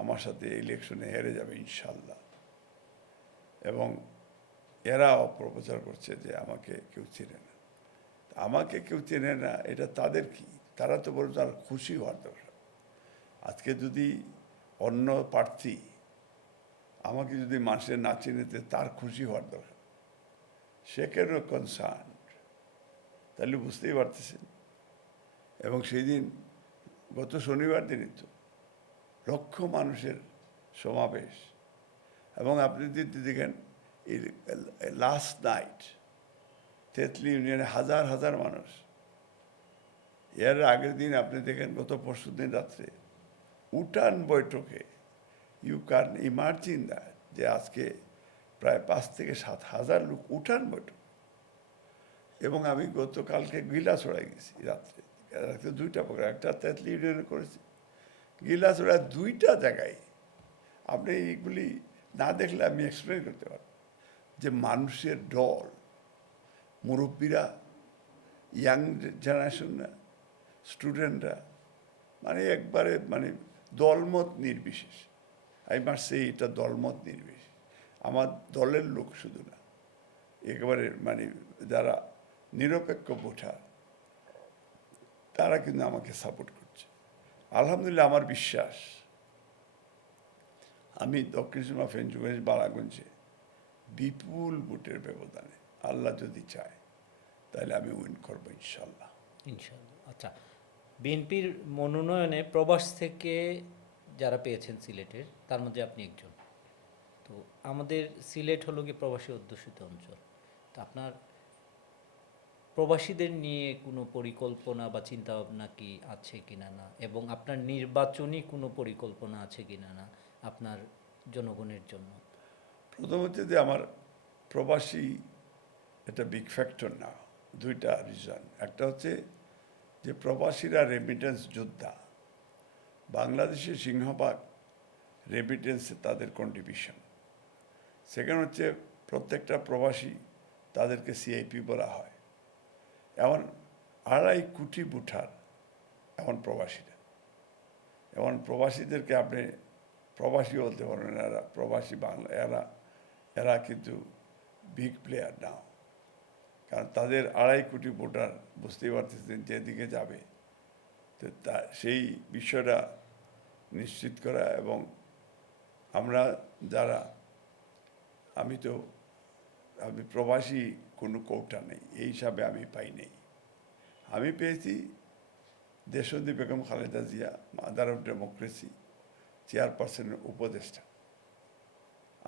আমার সাথে ইলেকশনে হেরে যাবে ইনশাল্লাহ, এবং এরা অপপ্রচার করছে যে আমাকে কেউ চেনে না। আমাকে কেউ চেনে না এটা তাদের কি? তারা তো বলছে তার খুশি হওয়ার দরকার। আজকে যদি অন্য প্রার্থী আমাকে যদি মানুষের না চিনেতে তার খুশি হওয়ার দরকার, সে কেন কনসার্ন? তাহলে বুঝতেই পারতেছেন। এবং সেই দিন গত শনিবার দিনই তো লক্ষ মানুষের সমাবেশ। এবং আপনি যদি দেখেন লাস্ট নাইট তেতলি ইউনিয়নে হাজার হাজার মানুষ। এর আগের দিন আপনি দেখেন গত পরশু দিন রাত্রে উঠান বৈঠকে ইউ ক্যান ইমাজিন দ্যাট যে আজকে প্রায় 5 থেকে 7 হাজার লোক উঠান বৈঠক। এবং আমি গতকালকে গিলাছড়ায় গেছি রাত্রে। রাত্রে 2টা প্রোগ্রাম, একটা তেতলি ইউনিয়নে করেছি, গিলাছড়া 2টা জায়গায়। আপনি এইগুলি না দেখলে আমি এক্সপ্লেন করতে পারব যে মানুষের দল, মুরব্বীরা, ইয়াং জেনারেশনরা, স্টুডেন্টরা, মানে একবারে মানে দলমত নির্বিশেষ। আমি মাসে এটা দলমত নির্বিশেষ, আমার দলের লোক শুধু না, একেবারে মানে যারা নিরপেক্ষ ভোটার তারা কিন্তু আমাকে সাপোর্ট করছে। আলহামদুলিল্লাহ, আমার বিশ্বাস আমি দক্ষিণ সীমা ফেঞ্চুগঞ্জ বারাগঞ্জে বিপুল ভোটের ব্যবধানে, আল্লাহ যদি চায় তাহলে আমি উইন করবো ইনশাল্লাহ। ইনশাআল্লাহ। আচ্ছা, বিএনপির মনোনয়নে প্রবাস থেকে যারা পেয়েছেন সিলেটের, তার মধ্যে আপনি একজন। তো আমাদের সিলেট হলো কি প্রবাসী অধ্যুষিত অঞ্চল। তো আপনার প্রবাসীদের নিয়ে কোনো পরিকল্পনা বা চিন্তাভাবনা কি আছে কিনা না, এবং আপনার নির্বাচনী কোনো পরিকল্পনা আছে কিনা না আপনার জনগণের জন্য? প্রথম হচ্ছে যে আমার প্রবাসী এটা বিগ ফ্যাক্টর না। 2টা রিজন। একটা হচ্ছে যে প্রবাসীরা রেমিটেন্স যোদ্ধা, বাংলাদেশের সিংহভাগ রেমিটেন্সে তাদের কন্ট্রিবিউশন। সেকেন্ড হচ্ছে প্রত্যেকটা প্রবাসী তাদেরকে সিআইপি বলা হয়। এমন 2.5 কোটি ভোটার এমন প্রবাসীরা। এমন প্রবাসীদেরকে আপনি প্রবাসী বলতে পারবেন না, এরা প্রবাসী বাংলা, এরা কিন্তু বিগ প্লেয়ার নাও। কারণ তাদের 2.5 কোটি ভোটার বুঝতেই পারতেছেন যেদিকে যাবে। তো সেই বিষয়টা নিশ্চিত করা। এবং আমরা যারা, আমি প্রবাসী কোনো কোটা নেই এই হিসাবে আমি পাই নেই। আমি পেয়েছি দেশবন্ধী Begum Khaleda Zia, mother of democracy, চেয়ারপারসনের উপদেষ্টা।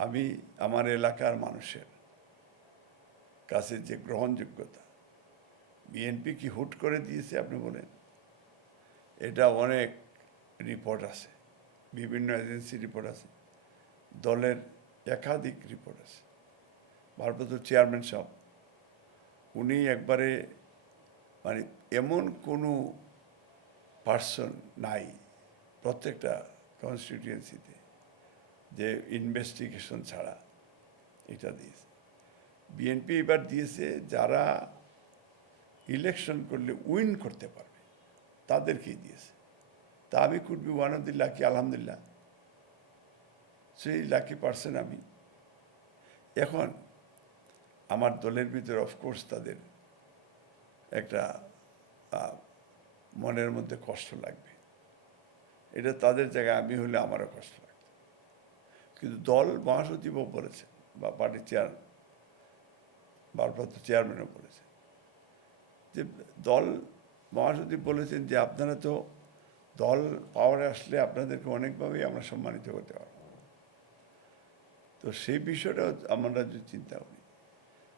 আমি আমার এলাকার মানুষের কাছে যে গ্রহণযোগ্যতা, বিএনপি কি হুট করে দিয়েছে আপনি বলেন? এটা অনেক রিপোর্ট আছে, বিভিন্ন এজেন্সি রিপোর্ট আছে, দলের একাধিক রিপোর্ট আছে। ভারপ্রাপ্ত চেয়ারম্যান সাহেব উনি একবারে মানে এমন কোনো পার্সন নাই প্রত্যেকটা কনস্টিটিউয়েন্সিতে যে ইনভেস্টিগেশন ছাড়া এটা দিয়েছে। বিএনপি এবার দিয়েছে যারা ইলেকশন করলে উইন করতে পারবে তাদেরকেই দিয়েছে। তা আমি could be one of the lucky, আলহামদুলিল্লাহ, সেই লাকি পার্সন আমি। এখন আমার দলের ভিতরে অফকোর্স তাদের একটা মনের মধ্যে কষ্ট লাগবে, এটা তাদের জায়গায় আমি হলে আমারও কষ্ট লাগবে। কিন্তু দল মহাসচিবও বলেছেন বা পার্টি ভারপ্রাপ্ত চেয়ারম্যানও বলেছেন যে দল মহাসচিব বলেছেন যে আপনারা তো দল পাওয়ারে আসলে আপনাদেরকে অনেকভাবেই আমরা সম্মানিত করতে পারব। তো সেই বিষয়টা আমরা যদি চিন্তা করি,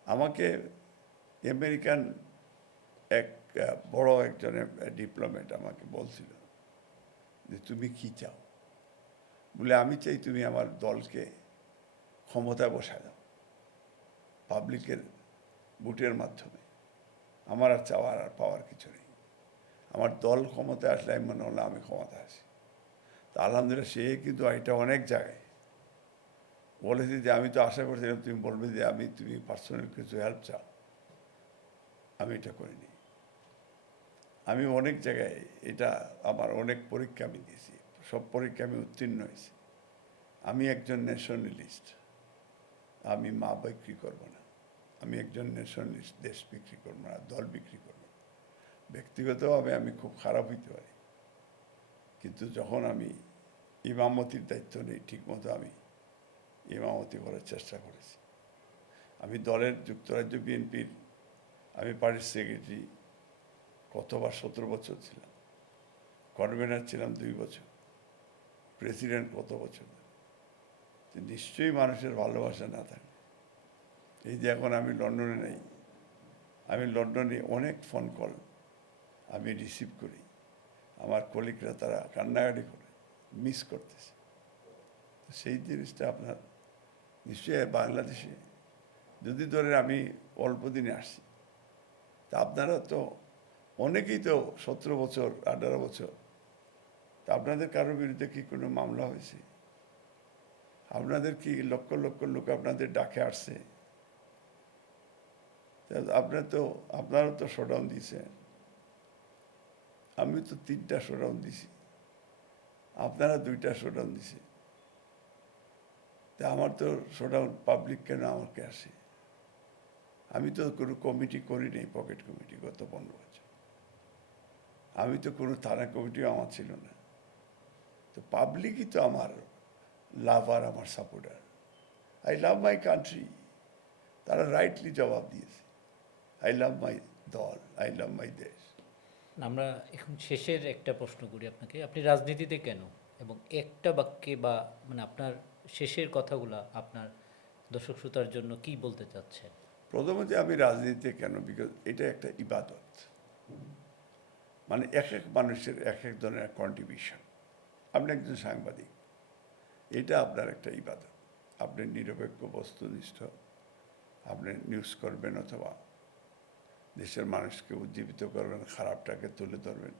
আমাকে আমেরিকান এক বড় একজন ডিপ্লোম্যাট আমাকে বলছিল যে তুমি কি চাও? বলে আমি চাই তুমি আমার দলকে ক্ষমতায় বসায় দাও পাবলিকের ভোটের মাধ্যমে। আমার আর চাওয়ার আর পাওয়ার কিছু নেই। আমার দল ক্ষমতায় আসলে আমি মনে হলো আমি ক্ষমতায় আসি। তা আলহামদুলিল্লাহ সে কিন্তু এটা অনেক জায়গায় বলেছি যে আমি তো আশা করছিলাম তুমি বলবে যে তুমি পার্সোনাল কিছু হেল্প চাও, আমি এটা করিনি। আমি অনেক জায়গায় এটা আমার অনেক পরীক্ষা আমি দিয়েছি, সব পরীক্ষা আমি উত্তীর্ণ হয়েছি। আমি একজন ন্যাশনালিস্ট, আমি মা বিক্রি করবো না। আমি একজন ন্যাশনালিস্ট, দেশ বিক্রি করবো না, দল বিক্রি করবো না। ব্যক্তিগতভাবে আমি খুব খারাপ হইতে পারি, কিন্তু যখন আমি ইমামতির দায়িত্ব নেই, ঠিকমতো আমি ইমামতি করার চেষ্টা করেছি। আমি দলের যুক্তরাজ্য বিএনপির আমি পার্টির সেক্রেটারি কতবার 17 বছর ছিলাম, কনভেনার ছিলাম 2 বছর, প্রেসিডেন্ট কত বছর। তো নিশ্চয়ই মানুষের ভালোবাসা না থাকে। এই যে এখন আমি লন্ডনে নেই, আমি লন্ডনে অনেক ফোন কল আমি রিসিভ করি, আমার কলিগরা তারা কান্নাকাটি করে, মিস করতেছে। তো সেই জিনিসটা আপনার নিশ্চয়ই বাংলাদেশে যদি ধরেন আমি অল্প দিনে আসছি, তা আপনারা তো অনেকেই তো 17 বছর 18 বছর, তা আপনাদের কারোর বিরুদ্ধে কি কোনো মামলা হয়েছে? আপনাদের কি লক্ষ লক্ষ লোক আপনাদের ডাকে আসছে? আপনারাও তো শোডাউন দিয়েছেন, আমি তো 3টা শোডাউন দিছি, আপনারা 2টা শোডাউন দিছে। তা আমার তো শোডাউন পাবলিক কেন আমাকে আসে? আমি তো কোনো কমিটি করি নাই, পকেট কমিটি, গত 15 বছর। আমি তো কোনো থানা কমিটিও আমার ছিল না। তো পাবলিকই তো আমার লাভার, আমার supporter. I love my country, তারা রাইটলি জবাব দিয়েছে। আই লাভ মাই দল, আই লাভ মাই দেশ। আমরা এখন শেষের একটা প্রশ্ন করি আপনাকে, আপনি রাজনীতিতে কেন, এবং একটা বাক্যে বা মানে আপনার শেষের কথাগুলা আপনার দর্শক শ্রোতার জন্য কি বলতে চাচ্ছেন? প্রথমত আমি রাজনীতিতে কেন, বিকজ এটা একটা ইবাদত। মানে এক এক মানুষের এক এক ধরনের কন্ট্রিবিউশন। আপনি একজন সাংবাদিক, এটা আপনার একটা ইবাদত। আপনি নিরপেক্ষ, বস্তুনিষ্ঠ আপনি নিউজ করবেন, অথবা দেশের মানুষকে উজ্জীবিত করবেন, খারাপটাকে তুলে ধরবেন,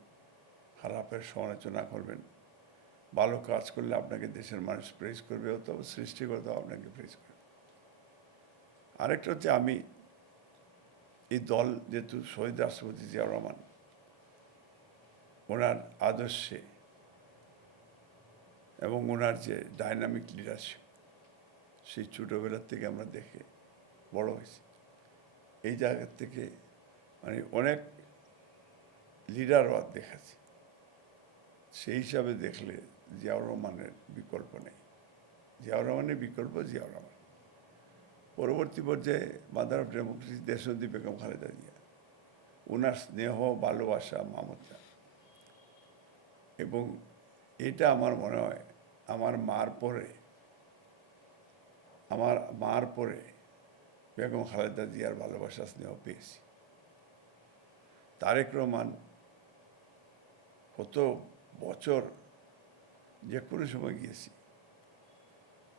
খারাপের সমালোচনা করবেন। ভালো কাজ করলে আপনাকে দেশের মানুষ প্রেজ করবে, অথবা সৃষ্টিকর্তা আপনাকে প্রেজ করবে। আরেকটা হচ্ছে, আমি এই দল যেহেতু শহীদ রাষ্ট্রপতি জিয়াউর রহমান ওনার আদর্শে এবং ওনার যে ডাইনামিক লিডারশিপ, সেই ছোটোবেলার থেকে আমরা দেখে বড় হয়েছি। এই জায়গার থেকে মানে অনেক লিডারও দেখাচ্ছি, সেই হিসাবে দেখলে জিয়াউর রহমানের বিকল্প নেই। জিয়াউর রহমানের বিকল্প জিয়াউর রহমান। পরবর্তী পর্যায়ে মাদার অফ ডেমোক্রেসি দেশবন্ধী বেগম খালেদা জিয়া, ওনার স্নেহ, ভালোবাসা, মমতা, এবং এটা আমার মনে হয় আমার মার পরে বেগম খালেদা জিয়ার ভালোবাসা, স্নেহ পেয়েছি। তারেক রহমান কত বছর যে কোনো সময় গিয়েছি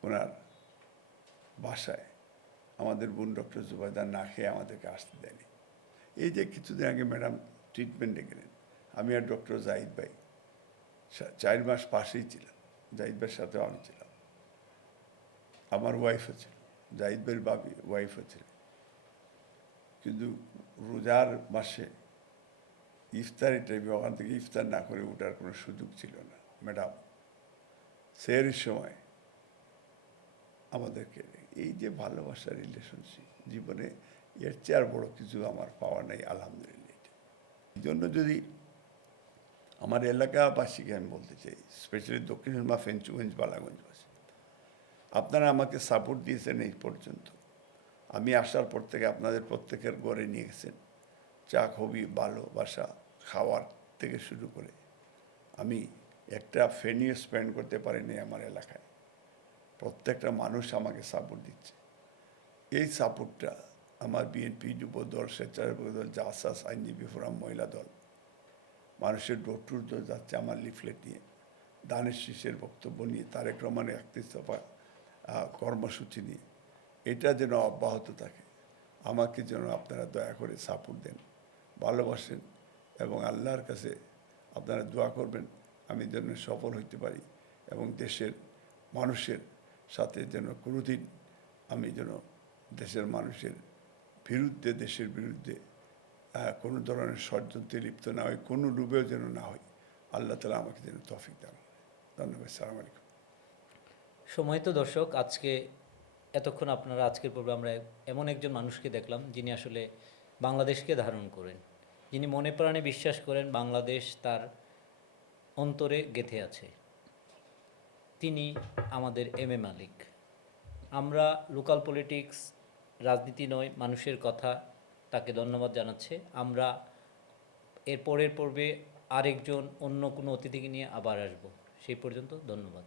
ওনার বাসায়, আমাদের বোন ডক্টর জুবাইদা না খেয়ে আমাদেরকে আসতে দেয়নি। এই যে কিছুদিন আগে ম্যাডাম ট্রিটমেন্টে গেলেন, আমি আর ডক্টর জাহিদ ভাই 4 মাস পাশেই ছিলাম, জাহিদ ভাইয়ের সাথেও আমি ছিলাম, আমার ওয়াইফও ছিল, জাহিদ ভাইয়ের ওয়াইফও ছিল। কিন্তু রোজার মাসে ইফতারি টাইমে ওখান থেকে ইফতার না করে ওঠার কোনো সুযোগ ছিল না। ম্যাডাম সেহরির সময় আমাদেরকে, এই যে ভালোবাসার রিলেশনশিপ, জীবনে এর চেয়ে আর বড় কিছু আমার পাওয়া নাই, আলহামদুলিল্লাহ। এই জন্য যদি আমার এলাকাবাসীকে আমি বলতে চাই, স্পেশালি দক্ষিণ সুরমা, ফেঞ্চুগঞ্জ, বালাগঞ্জবাসী, আপনারা আমাকে সাপোর্ট দিয়েছেন এই পর্যন্ত। আমি আসার পর থেকে আপনাদের প্রত্যেকের ঘরে নিয়ে গেছেন, চা, খবি, ভালোবাসা, খাওয়ার থেকে শুরু করে আমি একটা ফেনিও স্পেন্ড করতে পারিনি আমার এলাকায়। প্রত্যেকটা মানুষ আমাকে সাপোর্ট দিচ্ছে। এই সাপোর্টটা আমার বিএনপি, যুব দল, স্বেচ্ছাসেবক দল, জাসাস, আইনজীবী ফোরাম, মহিলা দল, মানুষের ডোর টু ডোর যাচ্ছে আমার লিফলেট নিয়ে, দানের শীষের বক্তব্য নিয়ে, তারেক রহমানের 31 দফা কর্মসূচি নিয়ে। এটা যেন অব্যাহত থাকে। আমাকে যেন আপনারা দয়া করে সাপোর্ট দেন, ভালোবাসেন, এবং আল্লাহর কাছে আপনারা দোয়া করবেন আমি যেন সফল হইতে পারি, এবং দেশের মানুষের সাথে যেন কোনোদিন আমি যেন দেশের মানুষের বিরুদ্ধে, দেশের বিরুদ্ধে কোনো ধরনের ষড়যন্ত্রে লিপ্ত না হয়, কোনো রূপেও যেন না হয়। আল্লাহ তাআলা আমাকে যেন তৌফিক দান করেন। ধন্যবাদ। আসসালামু আলাইকুম। সময় তো দর্শক, আজকে এতক্ষণ আপনারা আজকের পর্বে আমরা এমন একজন মানুষকে দেখলাম যিনি আসলে বাংলাদেশকে ধারণ করেন, যিনি মনে প্রাণে বিশ্বাস করেন বাংলাদেশ তার অন্তরে গেঁথে আছে। তিনি আমাদের এম এ মালিক। আমরা লোকাল পলিটিক্স, রাজনীতি নয় মানুষের কথা, তাকে ধন্যবাদ জানাচ্ছে। আমরা এর পরের পর্বে আরেকজন অন্য কোনো অতিথিকে নিয়ে আবার আসব। সেই পর্যন্ত ধন্যবাদ।